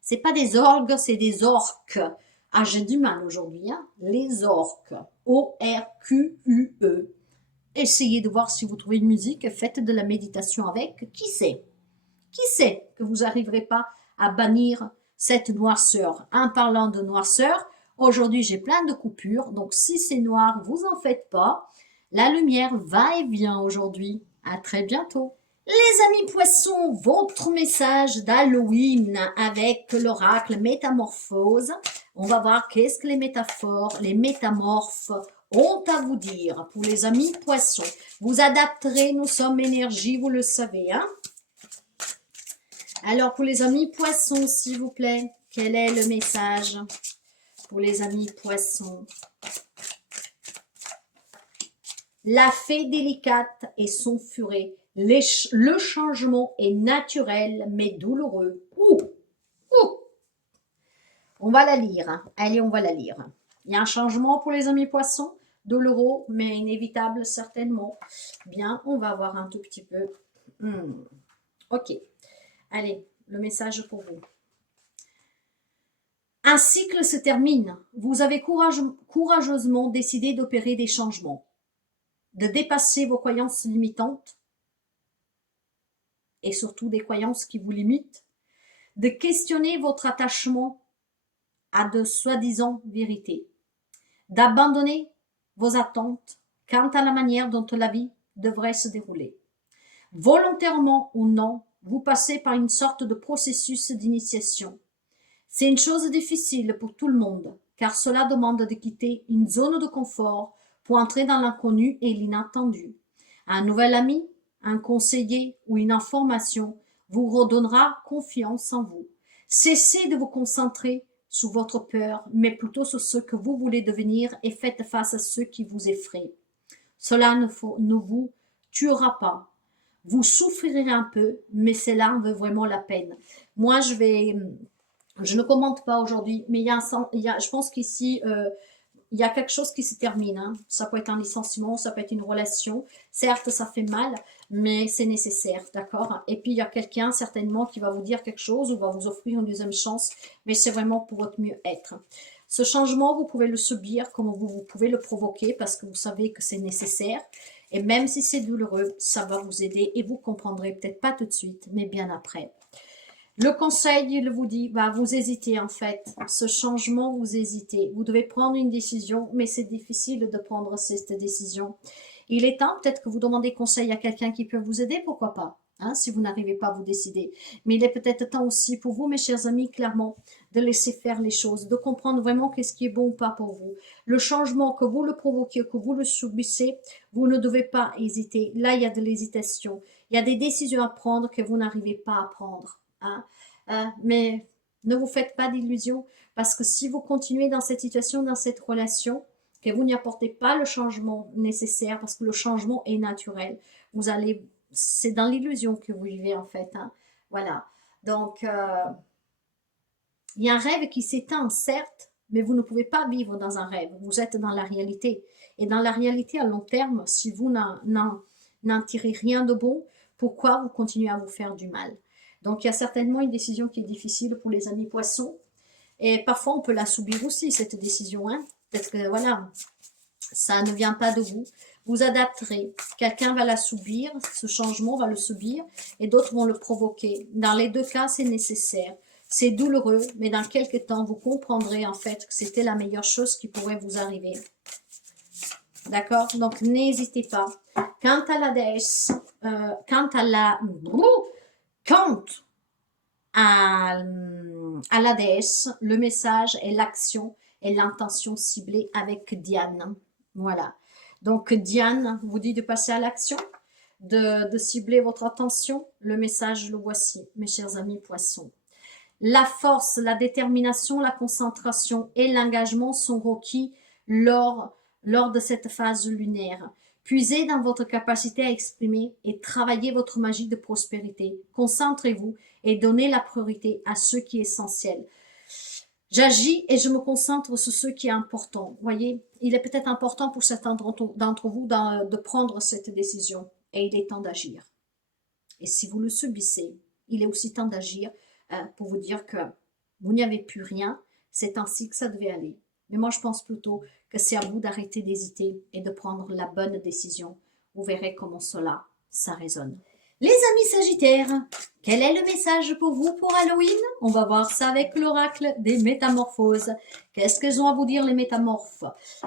C'est pas des orgues, c'est des orques. Ah, j'ai du mal aujourd'hui, hein? Les orques. O-R-Q-U-E. Essayez de voir si vous trouvez une musique, faites de la méditation avec. Qui sait? Qui sait que vous n'arriverez pas à bannir cette noirceur? En parlant de noirceur, aujourd'hui j'ai plein de coupures, donc si c'est noir, vous en faites pas. La lumière va et vient aujourd'hui. À très bientôt. Les amis poissons, votre message d'Halloween avec l'oracle métamorphose. On va voir qu'est-ce que les métaphores, les métamorphes ont à vous dire. Pour les amis poissons, vous adapterez, nous sommes énergie, vous le savez. Hein? Alors pour les amis poissons, s'il vous plaît, quel est le message pour les amis poissons? La fée délicate et son furet. Le changement est naturel mais douloureux. On va la lire. Hein. Allez, on va la lire. Il y a un changement pour les amis poissons, douloureux mais inévitable certainement. Bien, on va voir un tout petit peu. Ok. Allez, le message pour vous. Un cycle se termine. Vous avez courageusement décidé d'opérer des changements, de dépasser vos croyances limitantes et surtout des croyances qui vous limitent, de questionner votre attachement à de soi-disant vérités, d'abandonner vos attentes quant à la manière dont la vie devrait se dérouler. Volontairement ou non, vous passez par une sorte de processus d'initiation. C'est une chose difficile pour tout le monde, car cela demande de quitter une zone de confort pour entrer dans l'inconnu et l'inattendu. Un nouvel ami, un conseiller ou une information vous redonnera confiance en vous. Cessez de vous concentrer sur votre peur, mais plutôt sur ce que vous voulez devenir et faites face à ceux qui vous effraient. Cela ne vous tuera pas. Vous souffrirez un peu, mais cela en vaut vraiment la peine. Moi, je ne commente pas aujourd'hui, mais je pense qu'ici, il y a quelque chose qui se termine. Hein. Ça peut être un licenciement, ça peut être une relation. Certes, ça fait mal, mais c'est nécessaire, d'accord? Et puis, il y a quelqu'un, certainement, qui va vous dire quelque chose ou va vous offrir une deuxième chance, mais c'est vraiment pour votre mieux-être. Ce changement, vous pouvez le subir comme vous pouvez le provoquer parce que vous savez que c'est nécessaire. Et même si c'est douloureux, ça va vous aider et vous comprendrez peut-être pas tout de suite, mais bien après. Le conseil, il vous dit, vous hésitez en fait. Ce changement, vous hésitez. Vous devez prendre une décision, mais c'est difficile de prendre cette décision. Il est temps, peut-être que vous demandez conseil à quelqu'un qui peut vous aider, pourquoi pas, hein, si vous n'arrivez pas à vous décider. Mais il est peut-être temps aussi pour vous, mes chers amis, clairement, de laisser faire les choses, de comprendre vraiment qu'est-ce qui est bon ou pas pour vous. Le changement, que vous le provoquez, que vous le subissez, vous ne devez pas hésiter. Là, il y a de l'hésitation. Il y a des décisions à prendre que vous n'arrivez pas à prendre. Hein. Mais ne vous faites pas d'illusions, parce que si vous continuez dans cette situation, dans cette relation, que vous n'y apportez pas le changement nécessaire, parce que le changement est naturel, vous allez, c'est dans l'illusion que vous vivez en fait. Hein. Voilà. Donc, il y a un rêve qui s'éteint, certes, mais vous ne pouvez pas vivre dans un rêve. Vous êtes dans la réalité. Et dans la réalité, à long terme, si vous n'en tirez rien de bon, pourquoi vous continuez à vous faire du mal? Donc, il y a certainement une décision qui est difficile pour les amis poissons. Et parfois, on peut la subir aussi, cette décision. Hein. Peut-être que, voilà, ça ne vient pas de vous. Vous adapterez. Quelqu'un va la subir, ce changement va le subir, et d'autres vont le provoquer. Dans les deux cas, c'est nécessaire. C'est douloureux, mais dans quelques temps, vous comprendrez en fait que c'était la meilleure chose qui pourrait vous arriver. D'accord? Donc, n'hésitez pas. Quant à la déesse, quant à la déesse, le message et l'action et l'intention ciblée avec Diane. Voilà. Donc, Diane vous dit de passer à l'action, de cibler votre attention. Le message, le voici, mes chers amis poissons. La force, la détermination, la concentration et l'engagement sont requis lors de cette phase lunaire. Puisez dans votre capacité à exprimer et travaillez votre magie de prospérité. Concentrez-vous et donnez la priorité à ce qui est essentiel. J'agis et je me concentre sur ce qui est important. Vous voyez, il est peut-être important pour certains d'entre vous de prendre cette décision et il est temps d'agir. Et si vous le subissez, il est aussi temps d'agir pour vous dire que vous n'y avez plus rien, c'est ainsi que ça devait aller. Mais moi, je pense plutôt que c'est à vous d'arrêter d'hésiter et de prendre la bonne décision. Vous verrez comment cela, ça résonne. Les amis Sagittaires, quel est le message pour vous pour Halloween? On va voir ça avec l'oracle des métamorphoses. Qu'est-ce qu'elles ont à vous dire les métamorphes?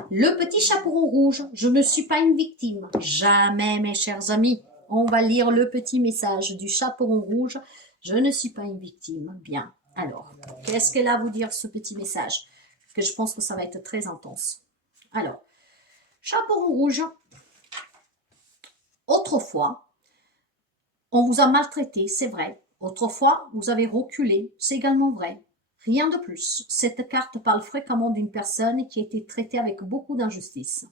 Le petit chaperon rouge, je ne suis pas une victime. Jamais, mes chers amis. On va lire le petit message du chaperon rouge. Je ne suis pas une victime. Bien. Alors, qu'est-ce qu'elle a à vous dire, ce petit message? Que je pense que ça va être très intense. Alors, chaperon rouge. Autrefois, on vous a maltraité, c'est vrai. Autrefois, vous avez reculé, c'est également vrai. Rien de plus. Cette carte parle fréquemment d'une personne qui a été traitée avec beaucoup d'injustice.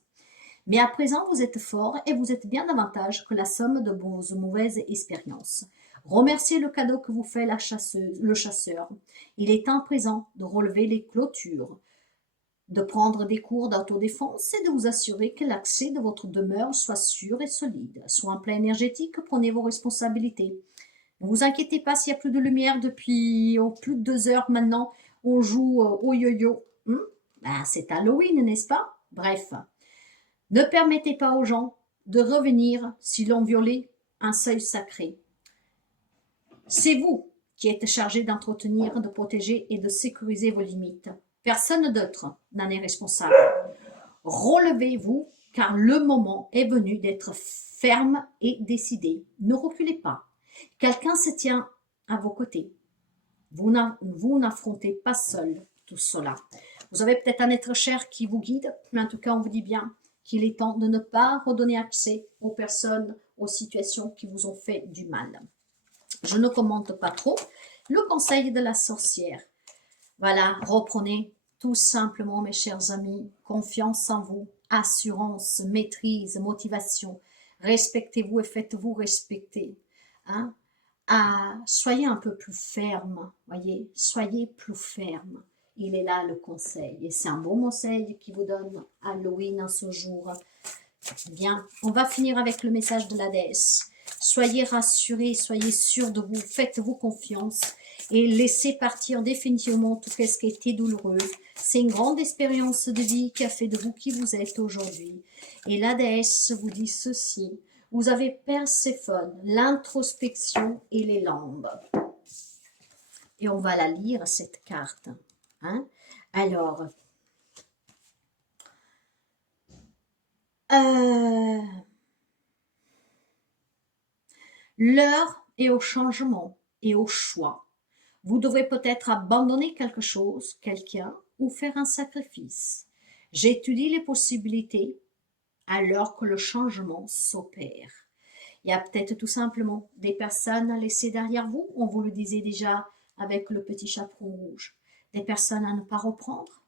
Mais à présent, vous êtes fort et vous êtes bien davantage que la somme de vos mauvaises expériences. Remerciez le cadeau que vous fait le chasseur. Il est temps présent de relever les clôtures, de prendre des cours d'autodéfense et de vous assurer que l'accès de votre demeure soit sûr et solide. Soit en plein énergétique, prenez vos responsabilités. Ne vous inquiétez pas s'il n'y a plus de lumière depuis plus de 2 heures maintenant. On joue au yo-yo. C'est Halloween, n'est-ce pas? Bref. Ne permettez pas aux gens de revenir s'ils ont violé un seuil sacré. C'est vous qui êtes chargé d'entretenir, de protéger et de sécuriser vos limites. Personne d'autre n'en est responsable. Relevez-vous car le moment est venu d'être ferme et décidé. Ne reculez pas. Quelqu'un se tient à vos côtés. Vous n'affrontez pas seul tout cela. Vous avez peut-être un être cher qui vous guide, mais en tout cas, on vous dit bien qu'il est temps de ne pas redonner accès aux personnes, aux situations qui vous ont fait du mal. Je ne commente pas trop. Le conseil de la sorcière. Voilà, reprenez tout simplement, mes chers amis, confiance en vous, assurance, maîtrise, motivation. Respectez-vous et faites-vous respecter. Hein? Soyez un peu plus ferme, voyez, soyez plus ferme. Il est là le conseil. Et c'est un bon conseil qui vous donne Halloween en ce jour. Bien, on va finir avec le message de la déesse. Soyez rassurés, soyez sûrs de vous, faites-vous confiance et laissez partir définitivement tout ce qui a été douloureux. C'est une grande expérience de vie qui a fait de vous qui vous êtes aujourd'hui. Et la déesse vous dit ceci. Vous avez Perséphone, l'introspection et les lambes. Et on va la lire, cette carte. Hein? Alors, L'heure est au changement et au choix. Vous devrez peut-être abandonner quelque chose, quelqu'un, ou faire un sacrifice. J'étudie les possibilités alors que le changement s'opère. Il y a peut-être tout simplement des personnes à laisser derrière vous, on vous le disait déjà avec le petit chaperon rouge, des personnes à ne pas reprendre.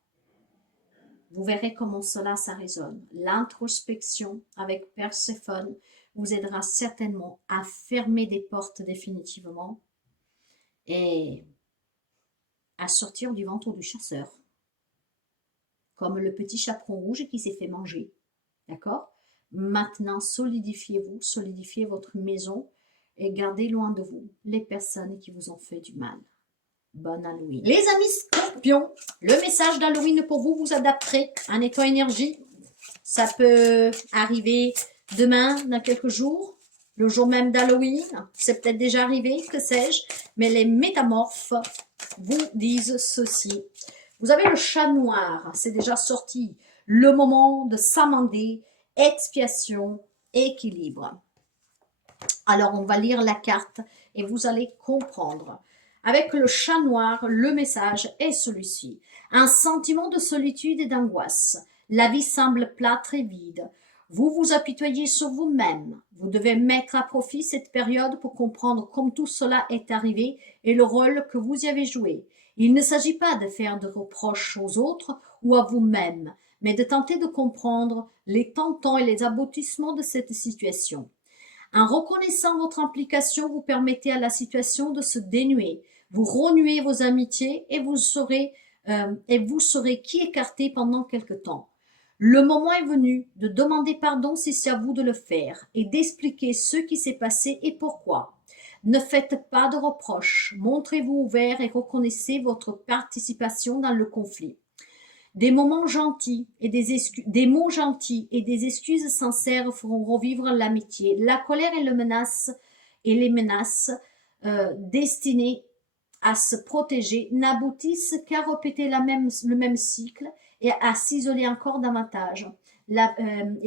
Vous verrez comment cela, ça résonne. L'introspection avec Perséphone vous aidera certainement à fermer des portes définitivement et à sortir du ventre du chasseur, comme le petit chaperon rouge qui s'est fait manger. D'accord? Maintenant, solidifiez-vous, solidifiez votre maison et gardez loin de vous les personnes qui vous ont fait du mal. Bonne Halloween. Les amis scorpions, le message d'Halloween pour vous, vous adapterez un état énergie. Ça peut arriver demain, dans quelques jours, le jour même d'Halloween. C'est peut-être déjà arrivé, que sais-je. Mais les métamorphes vous disent ceci. Vous avez le chat noir, c'est déjà sorti. Le moment de s'amender, expiation, équilibre. Alors, on va lire la carte et vous allez comprendre. Avec le chat noir, le message est celui-ci. Un sentiment de solitude et d'angoisse. La vie semble plate et vide. Vous vous apitoyez sur vous-même. Vous devez mettre à profit cette période pour comprendre comment tout cela est arrivé et le rôle que vous y avez joué. Il ne s'agit pas de faire de reproches aux autres ou à vous-même, mais de tenter de comprendre les tentants et les aboutissements de cette situation. En reconnaissant votre implication, vous permettez à la situation de se dénuer. Vous renouez vos amitiés et vous saurez qui écarter pendant quelque temps. Le moment est venu de demander pardon si c'est à vous de le faire et d'expliquer ce qui s'est passé et pourquoi. Ne faites pas de reproches, montrez-vous ouvert et reconnaissez votre participation dans le conflit. Des moments gentils et des mots gentils et des excuses sincères feront revivre l'amitié. La colère et les menaces destinées à se protéger n'aboutissent qu'à répéter le même cycle et à s'isoler encore davantage et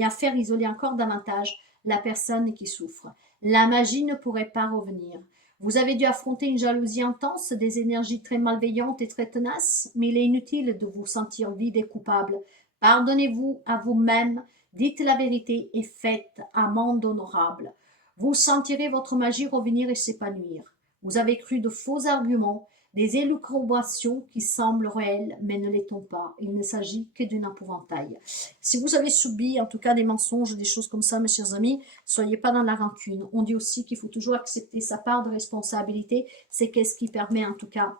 à faire isoler encore davantage la personne qui souffre. La magie ne pourrait pas revenir. Vous avez dû affronter une jalousie intense, des énergies très malveillantes et très tenaces, mais il est inutile de vous sentir vide et coupable. Pardonnez-vous à vous-même, dites la vérité et faites amende honorable. Vous sentirez votre magie revenir et s'épanouir. Vous avez cru de faux arguments, des élucubrations qui semblent réelles, mais ne l'étant pas. Il ne s'agit que d'une épouvantail. Si vous avez subi, en tout cas, des mensonges, des choses comme ça, mes chers amis, soyez pas dans la rancune. On dit aussi qu'il faut toujours accepter sa part de responsabilité. C'est qu'est-ce qui permet, en tout cas,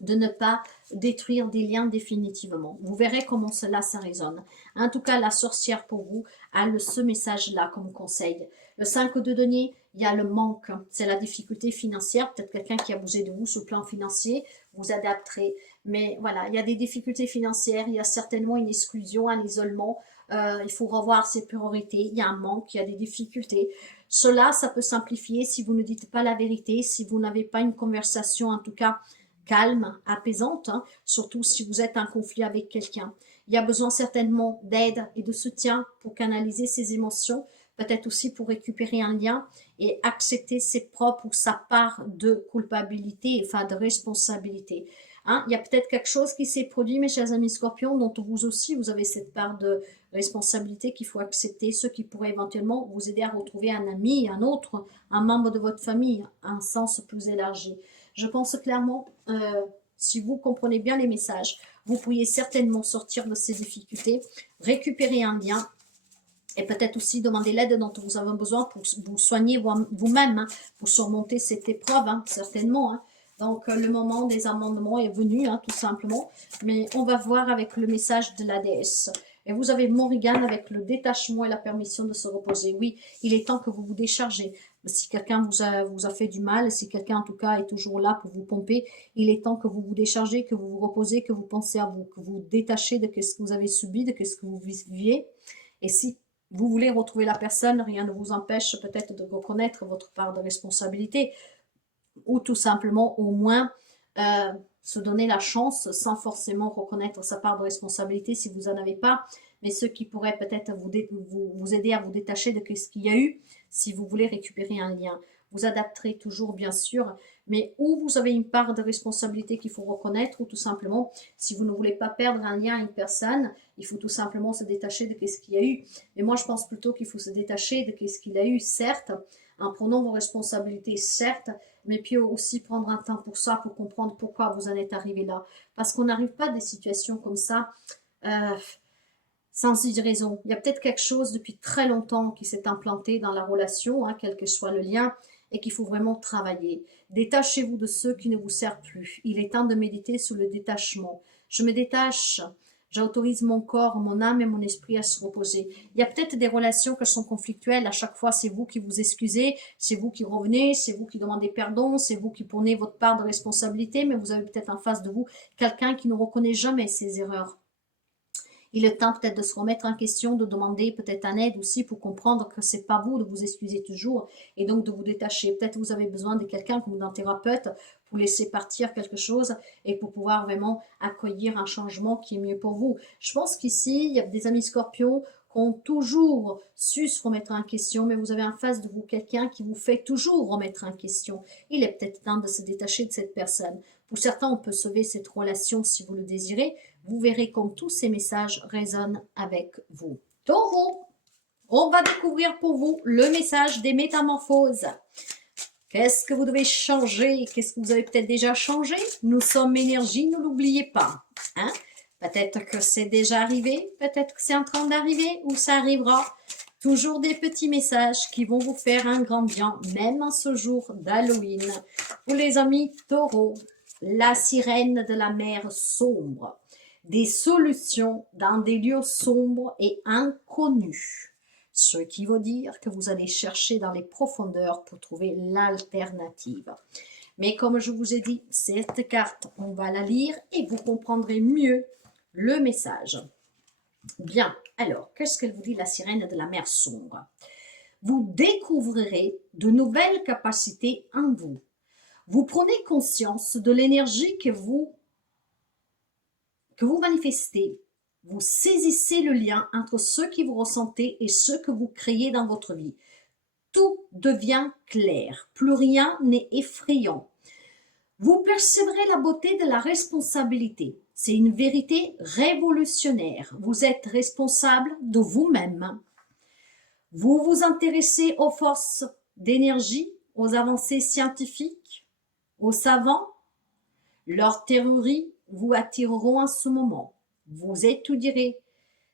de ne pas détruire des liens définitivement. Vous verrez comment cela, ça résonne. En tout cas, la sorcière pour vous a ce message-là comme conseil. Le 5 de denier, il y a le manque, c'est la difficulté financière. Peut-être quelqu'un qui a abusé de vous sur le plan financier, vous adapterez. Mais voilà, il y a des difficultés financières, il y a certainement une exclusion, un isolement. Il faut revoir ses priorités, il y a un manque, il y a des difficultés. Cela, ça peut simplifier si vous ne dites pas la vérité, si vous n'avez pas une conversation, en tout cas, calme, apaisante, hein, surtout si vous êtes en conflit avec quelqu'un. Il y a besoin certainement d'aide et de soutien pour canaliser ses émotions, peut-être aussi pour récupérer un lien et accepter ses propres ou sa part de culpabilité, enfin de responsabilité. Hein, il y a peut-être quelque chose qui s'est produit, mes chers amis scorpions, dont vous aussi, vous avez cette part de responsabilité qu'il faut accepter, ce qui pourrait éventuellement vous aider à retrouver un ami, un autre, un membre de votre famille, un sens plus élargi. Je pense clairement, si vous comprenez bien les messages, vous pourriez certainement sortir de ces difficultés, récupérer un lien et peut-être aussi demander l'aide dont vous avez besoin pour vous soigner vous-même, hein, pour surmonter cette épreuve, hein, certainement. Hein. Donc, le moment des amendements est venu, hein, tout simplement. Mais on va voir avec le message de la déesse. Et vous avez Morrigan avec le détachement et la permission de se reposer. Oui, il est temps que vous vous déchargez. Si quelqu'un vous a fait du mal, si quelqu'un en tout cas est toujours là pour vous pomper, il est temps que vous vous déchargez, que vous vous reposez, que vous pensez à vous, que vous vous détachez de ce que vous avez subi, de ce que vous viviez. Et si vous voulez retrouver la personne, rien ne vous empêche peut-être de reconnaître votre part de responsabilité ou tout simplement au moins se donner la chance sans forcément reconnaître sa part de responsabilité si vous n'en avez pas, mais ce qui pourrait peut-être vous aider à vous détacher de ce qu'il y a eu si vous voulez récupérer un lien. vous adapterez toujours bien sûr, mais où vous avez une part de responsabilité qu'il faut reconnaître, ou tout simplement, si vous ne voulez pas perdre un lien à une personne, il faut tout simplement se détacher de ce qu'il y a eu. Mais moi, je pense plutôt qu'il faut se détacher de ce qu'il a eu, certes, en prenant vos responsabilités, certes, mais puis aussi prendre un temps pour ça, pour comprendre pourquoi vous en êtes arrivé là. Parce qu'on n'arrive pas à des situations comme ça euh, sans y raison. Il y a peut-être quelque chose depuis très longtemps qui s'est implanté dans la relation, hein, quel que soit le lien, et qu'il faut vraiment travailler. Détachez-vous de ceux qui ne vous servent plus. Il est temps de méditer sur le détachement. Je me détache. J'autorise mon corps, mon âme et mon esprit à se reposer. Il y a peut-être des relations qui sont conflictuelles. À chaque fois, c'est vous qui vous excusez, c'est vous qui revenez, c'est vous qui demandez pardon, c'est vous qui prenez votre part de responsabilité, mais vous avez peut-être en face de vous quelqu'un qui ne reconnaît jamais ses erreurs. Il est temps peut-être de se remettre en question, de demander peut-être un aide aussi pour comprendre que c'est pas vous, de vous excuser toujours et donc de vous détacher. Peut-être vous avez besoin de quelqu'un comme d'un thérapeute pour laisser partir quelque chose et pour pouvoir vraiment accueillir un changement qui est mieux pour vous. Je pense qu'ici, il y a des amis scorpions qui ont toujours su se remettre en question, mais vous avez en face de vous quelqu'un qui vous fait toujours remettre en question. Il est peut-être temps de se détacher de cette personne. Pour certains, on peut sauver cette relation si vous le désirez. Vous verrez comme tous ces messages résonnent avec vous. Taureau, on va découvrir pour vous le message des métamorphoses. Qu'est-ce que vous devez changer? Qu'est-ce que vous avez peut-être déjà changé? Nous sommes énergie, ne l'oubliez pas. Hein? Peut-être que c'est déjà arrivé, peut-être que c'est en train d'arriver ou ça arrivera. Toujours des petits messages qui vont vous faire un grand bien, même en ce jour d'Halloween. Pour les amis taureaux, la sirène de la mer sombre. Des solutions dans des lieux sombres et inconnus. Ce qui veut dire que vous allez chercher dans les profondeurs pour trouver l'alternative. Mais comme je vous ai dit, cette carte, on va la lire et vous comprendrez mieux le message. Bien, alors, qu'est-ce qu'elle vous dit, la sirène de la mer sombre? Vous découvrirez de nouvelles capacités en vous. Vous prenez conscience de l'énergie que vous manifestez. Vous saisissez le lien entre ce que vous ressentez et ce que vous créez dans votre vie. Tout devient clair, plus rien n'est effrayant. Vous percevrez la beauté de la responsabilité. C'est une vérité révolutionnaire. Vous êtes responsable de vous-même. Vous vous intéressez aux forces d'énergie, aux avancées scientifiques, aux savants. Leurs théories vous attireront en ce moment. Vous étudierez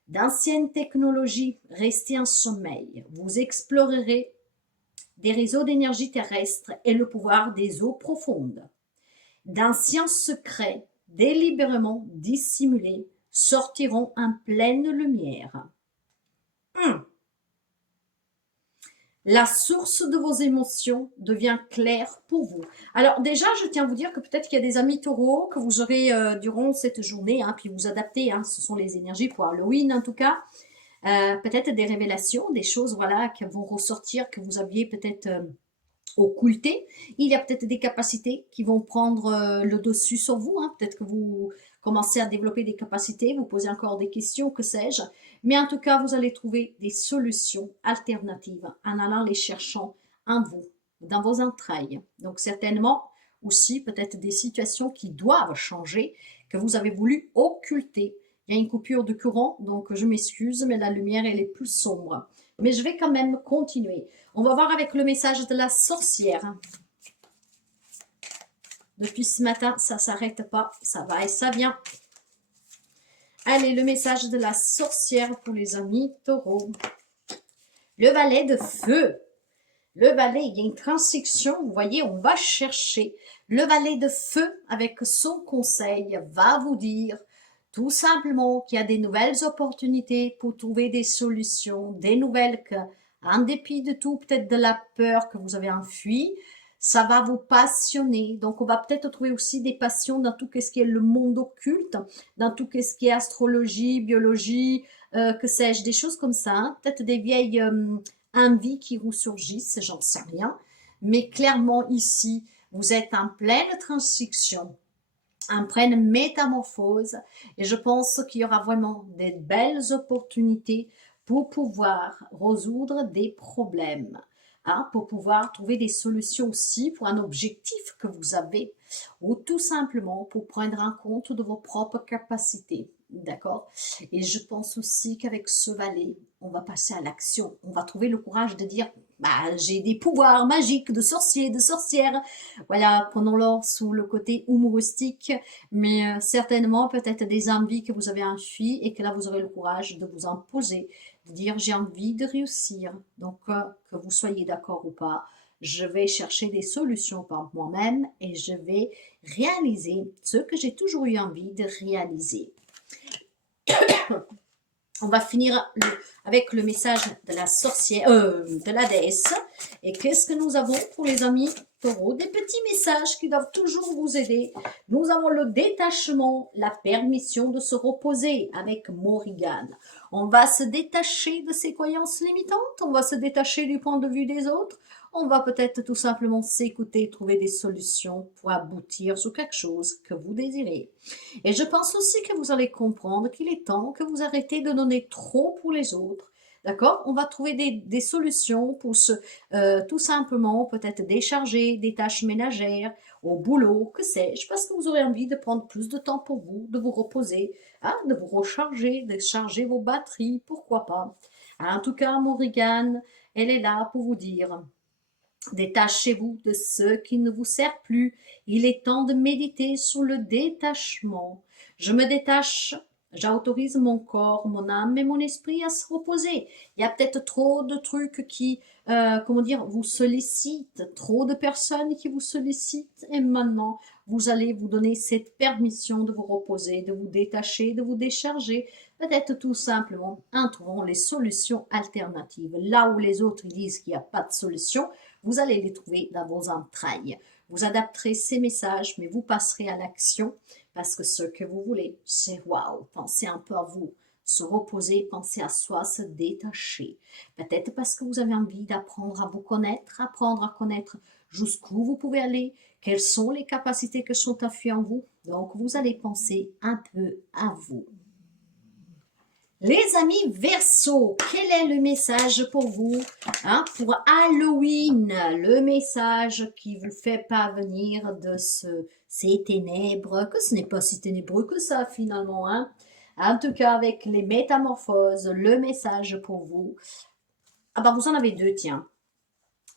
d'anciennes technologies, restez en sommeil. Vous explorerez des réseaux d'énergie terrestre et le pouvoir des eaux profondes. D'anciens secrets délibérément dissimulés sortiront en pleine lumière. La source de vos émotions devient claire pour vous. Alors déjà, je tiens à vous dire que peut-être qu'il y a des amis taureaux que vous aurez durant cette journée, hein, puis vous adaptez, hein, ce sont les énergies pour Halloween en tout cas. Peut-être des révélations, des choses voilà qui vont ressortir, que vous aviez peut-être occultées. Il y a peut-être des capacités qui vont prendre le dessus sur vous. Hein. Peut-être que vous commencez à développer des capacités, vous posez encore des questions, que sais-je. Mais en tout cas, vous allez trouver des solutions alternatives en allant les cherchant en vous, dans vos entrailles. Donc certainement aussi peut-être des situations qui doivent changer, que vous avez voulu occulter. Il y a une coupure de courant, donc je m'excuse, mais la lumière, elle est plus sombre. Mais je vais quand même continuer. On va voir avec le message de la sorcière. Depuis ce matin, ça ne s'arrête pas, ça va et ça vient. Allez, le message de la sorcière pour les amis taureaux. Le valet de feu. Le valet, il y a une transition, vous voyez, on va chercher. Le valet de feu, avec son conseil, va vous dire tout simplement qu'il y a des nouvelles opportunités pour trouver des solutions, des nouvelles que, en dépit de tout, peut-être de la peur que vous avez enfui, ça va vous passionner. Donc, on va peut-être trouver aussi des passions dans tout ce qui est le monde occulte, dans tout ce qui est astrologie, biologie, que sais-je, des choses comme ça. Hein. Peut-être des vieilles envies qui vous surgissent, j'en sais rien. Mais clairement, ici, vous êtes en pleine transition, en pleine métamorphose. Et je pense qu'il y aura vraiment des belles opportunités pour pouvoir résoudre des problèmes. hein, pour pouvoir trouver des solutions aussi pour un objectif que vous avez, ou tout simplement pour prendre en compte de vos propres capacités. D'accord? Et je pense aussi qu'avec ce valet, on va passer à l'action. On va trouver le courage de dire, bah, j'ai des pouvoirs magiques de sorcier, de sorcière. Voilà, prenons-le sous le côté humoristique, mais certainement peut-être des envies que vous avez enfuies et que là, vous aurez le courage de vous en poser, de dire, j'ai envie de réussir. Donc, que vous soyez d'accord ou pas, je vais chercher des solutions par moi-même et je vais réaliser ce que j'ai toujours eu envie de réaliser. On va finir avec le message de la sorcière, de la déesse. Et qu'est-ce que nous avons pour les amis taureaux? Des petits messages qui doivent toujours vous aider. Nous avons le détachement, la permission de se reposer avec Morrigan. On va se détacher de ses croyances limitantes, on va se détacher du point de vue des autres, on va peut-être tout simplement s'écouter, trouver des solutions pour aboutir sur quelque chose que vous désirez. Et je pense aussi que vous allez comprendre qu'il est temps que vous arrêtez de donner trop pour les autres. D'accord? On va trouver des solutions pour tout simplement peut-être décharger des tâches ménagères au boulot, que sais-je, parce que vous aurez envie de prendre plus de temps pour vous, de vous reposer, hein, de vous recharger, de charger vos batteries, pourquoi pas. En tout cas, Morrigan, elle est là pour vous dire, détachez-vous de ce qui ne vous sert plus. Il est temps de méditer sur le détachement. Je me détache, j'autorise mon corps, mon âme et mon esprit à se reposer. Il y a peut-être trop de trucs qui, comment dire, vous sollicitent, trop de personnes qui vous sollicitent et maintenant, vous allez vous donner cette permission de vous reposer, de vous détacher, de vous décharger, peut-être tout simplement en trouvant les solutions alternatives. Là où les autres disent qu'il n'y a pas de solution, vous allez les trouver dans vos entrailles. Vous adapterez ces messages, mais vous passerez à l'action parce que ce que vous voulez, c'est waouh. Pensez un peu à vous, se reposer, penser à soi, se détacher. Peut-être parce que vous avez envie d'apprendre à vous connaître, apprendre à connaître jusqu'où vous pouvez aller, quelles sont les capacités que sont affues en vous. Donc, vous allez penser un peu à vous. Les amis Verseau, quel est le message pour vous, hein, pour Halloween? Le message qui vous fait parvenir de ces ténèbres, que ce n'est pas si ténébreux que ça finalement. Hein. En tout cas, avec les métamorphoses, le message pour vous. Ah ben, vous en avez deux, tiens.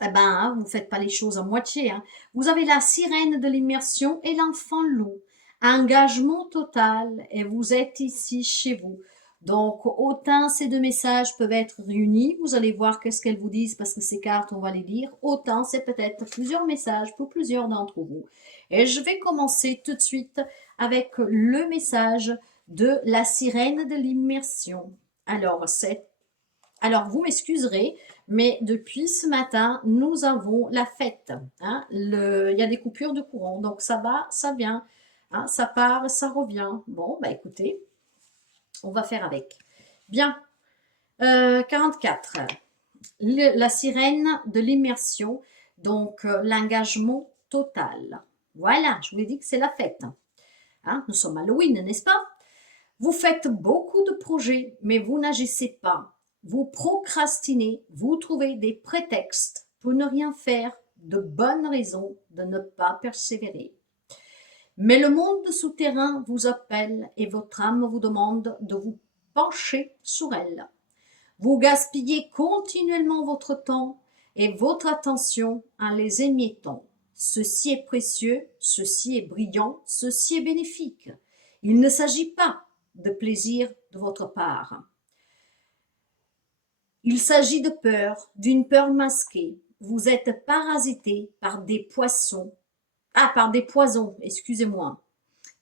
Eh ben, hein, vous ne faites pas les choses à moitié. Hein. Vous avez la sirène de l'immersion et l'enfant loup. Engagement total et vous êtes ici chez vous. Donc, autant ces deux messages peuvent être réunis, vous allez voir qu'est-ce qu'elles vous disent parce que ces cartes, on va les lire, autant c'est peut-être plusieurs messages pour plusieurs d'entre vous. Et je vais commencer tout de suite avec le message de la sirène de l'immersion. Alors, vous m'excuserez, mais depuis ce matin, nous avons la fête. Hein. Il y a des coupures de courant, donc ça va, ça vient, hein, ça part, ça revient. Bon, bah écoutez, on va faire avec. Bien, 44. La sirène de l'immersion, donc l'engagement total. Voilà, je vous ai dit que c'est la fête. Hein, nous sommes Halloween, n'est-ce pas? Vous faites beaucoup de projets, mais vous n'agissez pas. Vous procrastinez, vous trouvez des prétextes pour ne rien faire, de bonnes raisons de ne pas persévérer. Mais le monde souterrain vous appelle et votre âme vous demande de vous pencher sur elle. Vous gaspillez continuellement votre temps et votre attention en les émiettant. Ceci est précieux, ceci est brillant, ceci est bénéfique. Il ne s'agit pas de plaisir de votre part. Il s'agit de peur, d'une peur masquée. Vous êtes parasité par des poisons, par des poisons, excusez-moi,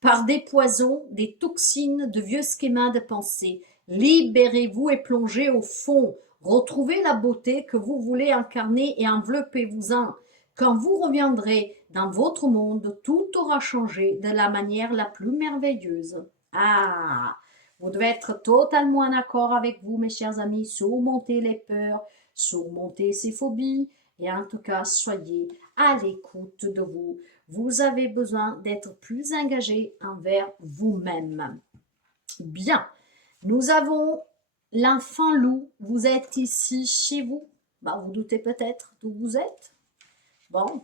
par des poisons, des toxines, de vieux schémas de pensée. Libérez-vous et plongez au fond. Retrouvez la beauté que vous voulez incarner et enveloppez-vous-en. Quand vous reviendrez dans votre monde, tout aura changé de la manière la plus merveilleuse. Ah, vous devez être totalement en accord avec vous, mes chers amis. Surmontez les peurs, surmontez ces phobies et en tout cas, soyez à l'écoute de vous. Vous avez besoin d'être plus engagé envers vous-même. Bien, nous avons l'enfant loup. Vous êtes ici chez vous. Bah, vous doutez peut-être d'où vous êtes. Bon.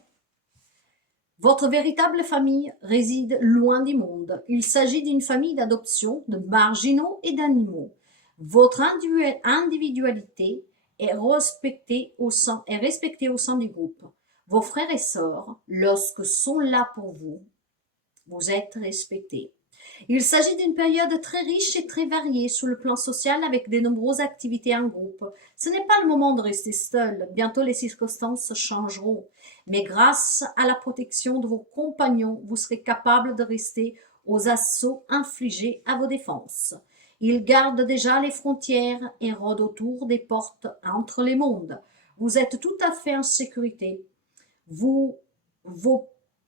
Votre véritable famille réside loin du monde. Il s'agit d'une famille d'adoption de marginaux et d'animaux. Votre individualité est respectée au sein du groupe. Vos frères et sœurs, lorsque sont là pour vous, vous êtes respectés. Il s'agit d'une période très riche et très variée sur le plan social avec de nombreuses activités en groupe. Ce n'est pas le moment de rester seul, bientôt les circonstances changeront. Mais grâce à la protection de vos compagnons, vous serez capable de rester aux assauts infligés à vos défenses. Ils gardent déjà les frontières et rôdent autour des portes entre les mondes. Vous êtes tout à fait en sécurité. Vos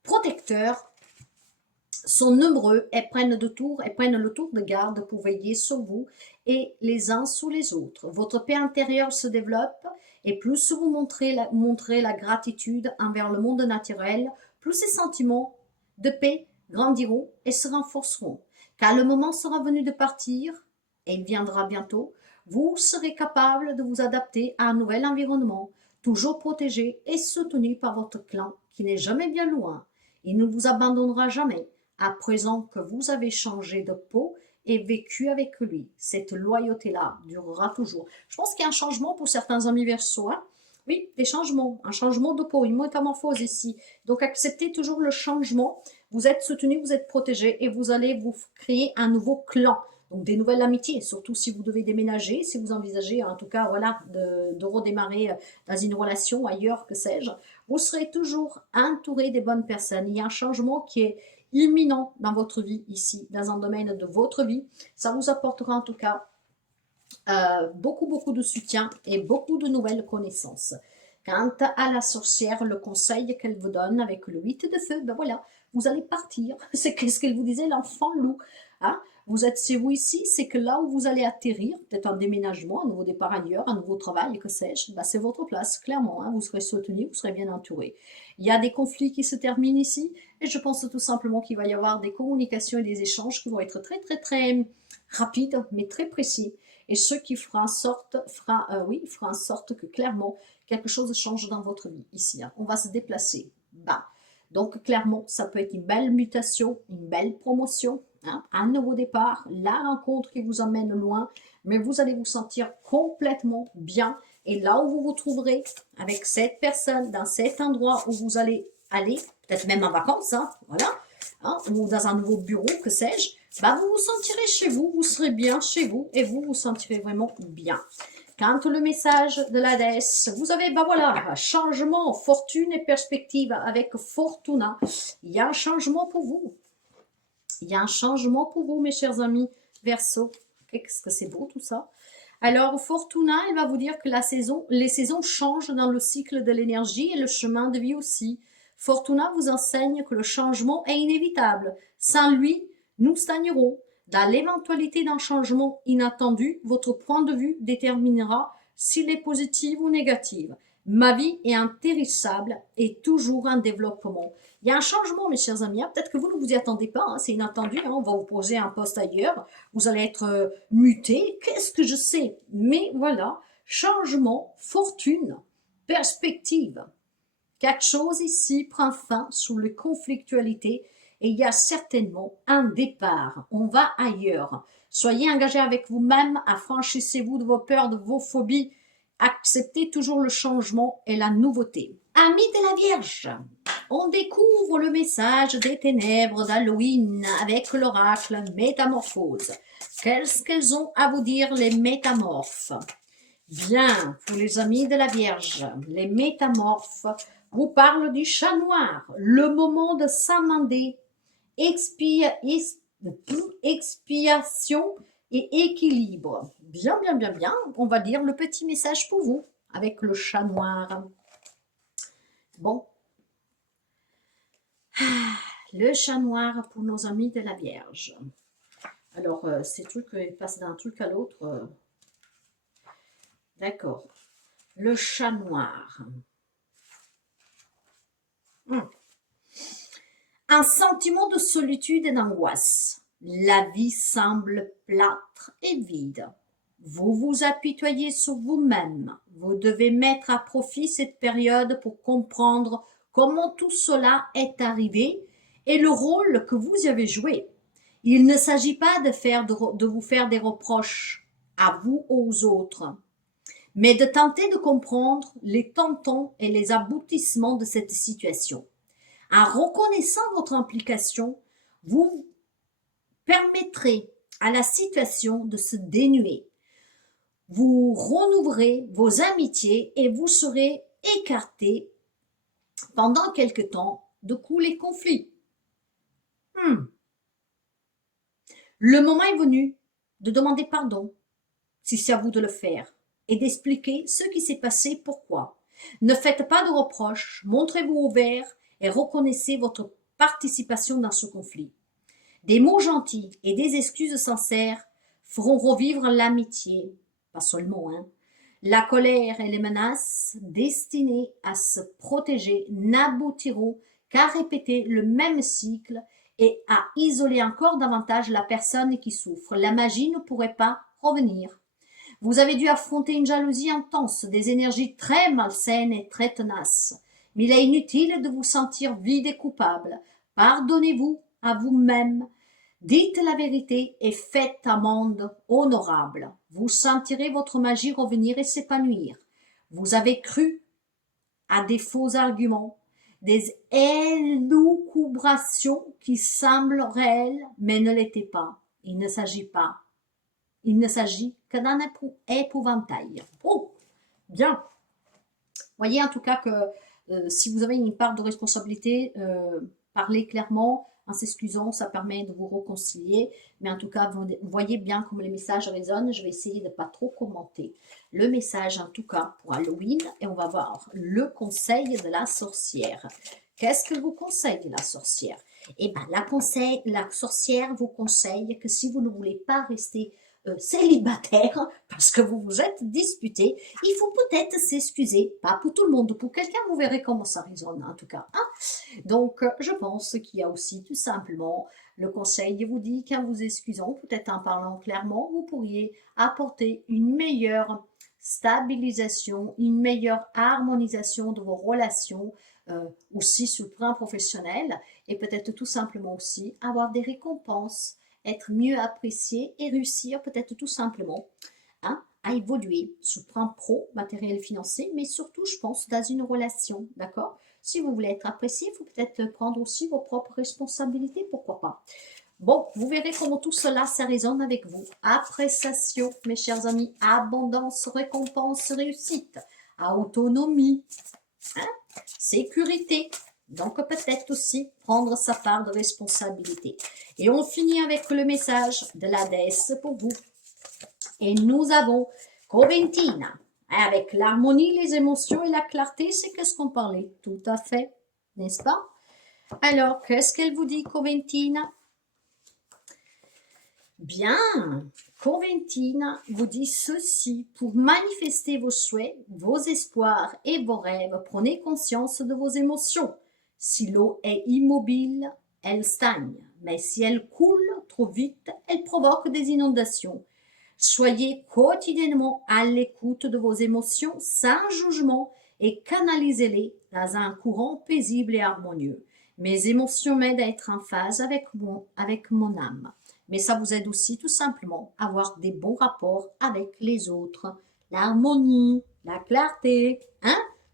protecteurs sont nombreux et prennent le tour de garde pour veiller sur vous et les uns sur les autres. Votre paix intérieure se développe et plus vous montrez la gratitude envers le monde naturel, plus ces sentiments de paix grandiront et se renforceront. Car le moment sera venu de partir, et il viendra bientôt, vous serez capable de vous adapter à un nouvel environnement, toujours protégé et soutenu par votre clan qui n'est jamais bien loin. Il ne vous abandonnera jamais à présent que vous avez changé de peau et vécu avec lui. Cette loyauté-là durera toujours. Je pense qu'il y a un changement pour certains amis Verseaux. Hein. Oui, des changements, un changement de peau, une métamorphose ici. Donc acceptez toujours le changement. Vous êtes soutenu, vous êtes protégé et vous allez vous créer un nouveau clan. Donc des nouvelles amitiés, surtout si vous devez déménager, si vous envisagez en tout cas voilà, de redémarrer dans une relation ailleurs, que sais-je. Vous serez toujours entouré des bonnes personnes. Il y a un changement qui est imminent dans votre vie ici, dans un domaine de votre vie. Ça vous apportera en tout cas beaucoup de soutien et beaucoup de nouvelles connaissances. Quant à la sorcière, le conseil qu'elle vous donne avec le 8 de feu, ben voilà, vous allez partir. C'est ce qu'elle vous disait, l'enfant loup. Hein? Vous êtes chez vous ici, c'est que là où vous allez atterrir, peut-être un déménagement, un nouveau départ ailleurs, un nouveau travail, que sais-je, ben c'est votre place, clairement. Hein? Vous serez soutenu, vous serez bien entouré. Il y a des conflits qui se terminent ici, et je pense tout simplement qu'il va y avoir des communications et des échanges qui vont être très rapides, mais très précis. Et ce qui fera en sorte que clairement quelque chose change dans votre vie ici. Hein. On va se déplacer. Bah. Donc clairement, ça peut être une belle mutation, une belle promotion, hein, un nouveau départ, la rencontre qui vous emmène loin, mais vous allez vous sentir complètement bien. Et là où vous vous trouverez avec cette personne, dans cet endroit où vous allez aller, peut-être même en vacances, hein, voilà, hein, ou dans un nouveau bureau, que sais-je, bah vous vous sentirez chez vous, vous serez bien chez vous et vous vous sentirez vraiment bien. Quant le message de la déesse, vous avez, bah voilà, changement, fortune et perspective avec Fortuna. Il y a un changement pour vous. Il y a un changement pour vous, mes chers amis Verseau. Qu'est-ce que c'est beau tout ça. Alors, Fortuna, elle va vous dire que les saisons changent dans le cycle de l'énergie et le chemin de vie aussi. Fortuna vous enseigne que le changement est inévitable. Sans lui, nous stagnerons. Dans l'éventualité d'un changement inattendu, votre point de vue déterminera s'il est positif ou négatif. Ma vie est intéressable et toujours en développement. Il y a un changement, mes chers amis. Hein. Peut-être que vous ne vous y attendez pas. Hein. C'est inattendu. Hein. On va vous poser un poste ailleurs. Vous allez être muté. Qu'est-ce que je sais? Mais voilà, changement, fortune, perspective. Quelque chose ici prend fin sous les conflictualités et il y a certainement un départ. On va ailleurs. Soyez engagés avec vous-même, affranchissez-vous de vos peurs, de vos phobies. Acceptez toujours le changement et la nouveauté. Amis de la Vierge, on découvre le message des ténèbres d'Halloween avec l'oracle Métamorphose. Qu'est-ce qu'elles ont à vous dire, les métamorphes? Bien, pour les amis de la Vierge, les métamorphes vous parlent du chat noir, le moment de s'amender, expiation et équilibre. Bien, on va lire le petit message pour vous avec le chat noir. Bon, le chat noir pour nos amis de la Vierge. Alors, ces trucs, ils passent d'un truc à l'autre. D'accord. Le chat noir. Un sentiment de solitude et d'angoisse. La vie semble plâtre et vide. Vous vous apitoyez sur vous-même. Vous devez mettre à profit cette période pour comprendre comment tout cela est arrivé et le rôle que vous y avez joué. Il ne s'agit pas de vous faire des reproches à vous ou aux autres, mais de tenter de comprendre les tentants et les aboutissements de cette situation. En reconnaissant votre implication, vous permettrez à la situation de se dénuer. Vous renouvellerez vos amitiés et vous serez écarté pendant quelque temps de tous les conflits. Le moment est venu de demander pardon, si c'est à vous de le faire, et d'expliquer ce qui s'est passé, pourquoi. Ne faites pas de reproches, montrez-vous ouvert et reconnaissez votre participation dans ce conflit. Des mots gentils et des excuses sincères feront revivre l'amitié, pas seulement, La colère et les menaces destinées à se protéger n'aboutiront qu'à répéter le même cycle et à isoler encore davantage la personne qui souffre. La magie ne pourrait pas revenir. Vous avez dû affronter une jalousie intense, des énergies très malsaines et très tenaces. Mais il est inutile de vous sentir vide et coupable. Pardonnez-vous à vous-même. Dites la vérité et faites amende honorable. Vous sentirez votre magie revenir et s'épanouir. Vous avez cru à des faux arguments, des élucubrations qui semblent réelles mais ne l'étaient pas. Il ne s'agit que d'un épouvantail. Oh, bien. Voyez en tout cas que si vous avez une part de responsabilité, parlez clairement en s'excusant, ça permet de vous réconcilier. Mais en tout cas, vous voyez bien comment les messages résonnent. Je vais essayer de ne pas trop commenter le message, en tout cas, pour Halloween. Et on va voir le conseil de la sorcière. Qu'est-ce que vous conseille la sorcière? Eh bien, la sorcière vous conseille que si vous ne voulez pas rester célibataire parce que vous vous êtes disputé, il faut peut-être s'excuser, pas pour tout le monde, pour quelqu'un, vous verrez comment ça résonne en tout cas. Donc, je pense qu'il y a aussi tout simplement le conseil, vous dit qu'en vous excusant, peut-être en parlant clairement, vous pourriez apporter une meilleure stabilisation, une meilleure harmonisation de vos relations, aussi sur le plan professionnel, et peut-être tout simplement aussi avoir des récompenses, être mieux apprécié et réussir peut-être tout simplement à évoluer sur le plan pro, matériel, financier, mais surtout, je pense, dans une relation, d'accord? Si vous voulez être apprécié, il faut peut-être prendre aussi vos propres responsabilités, pourquoi pas. Bon, vous verrez comment tout cela, ça résonne avec vous. Appréciation, mes chers amis, abondance, récompense, réussite, autonomie, sécurité. Donc peut-être aussi prendre sa part de responsabilité. Et on finit avec le message de la déesse pour vous. Et nous avons Coventina. Avec l'harmonie, les émotions et la clarté, c'est qu'est-ce qu'on parlait? Tout à fait, n'est-ce pas? Alors, qu'est-ce qu'elle vous dit, Coventina? Bien, Coventina vous dit ceci: pour manifester vos souhaits, vos espoirs et vos rêves, prenez conscience de vos émotions. Si l'eau est immobile, elle stagne, mais si elle coule trop vite, elle provoque des inondations. Soyez quotidiennement à l'écoute de vos émotions sans jugement et canalisez-les dans un courant paisible et harmonieux. Mes émotions m'aident à être en phase avec mon âme. Mais ça vous aide aussi tout simplement à avoir des bons rapports avec les autres. L'harmonie, la clarté,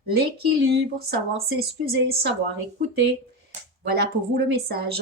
l'équilibre, savoir s'excuser, savoir écouter. Voilà pour vous le message.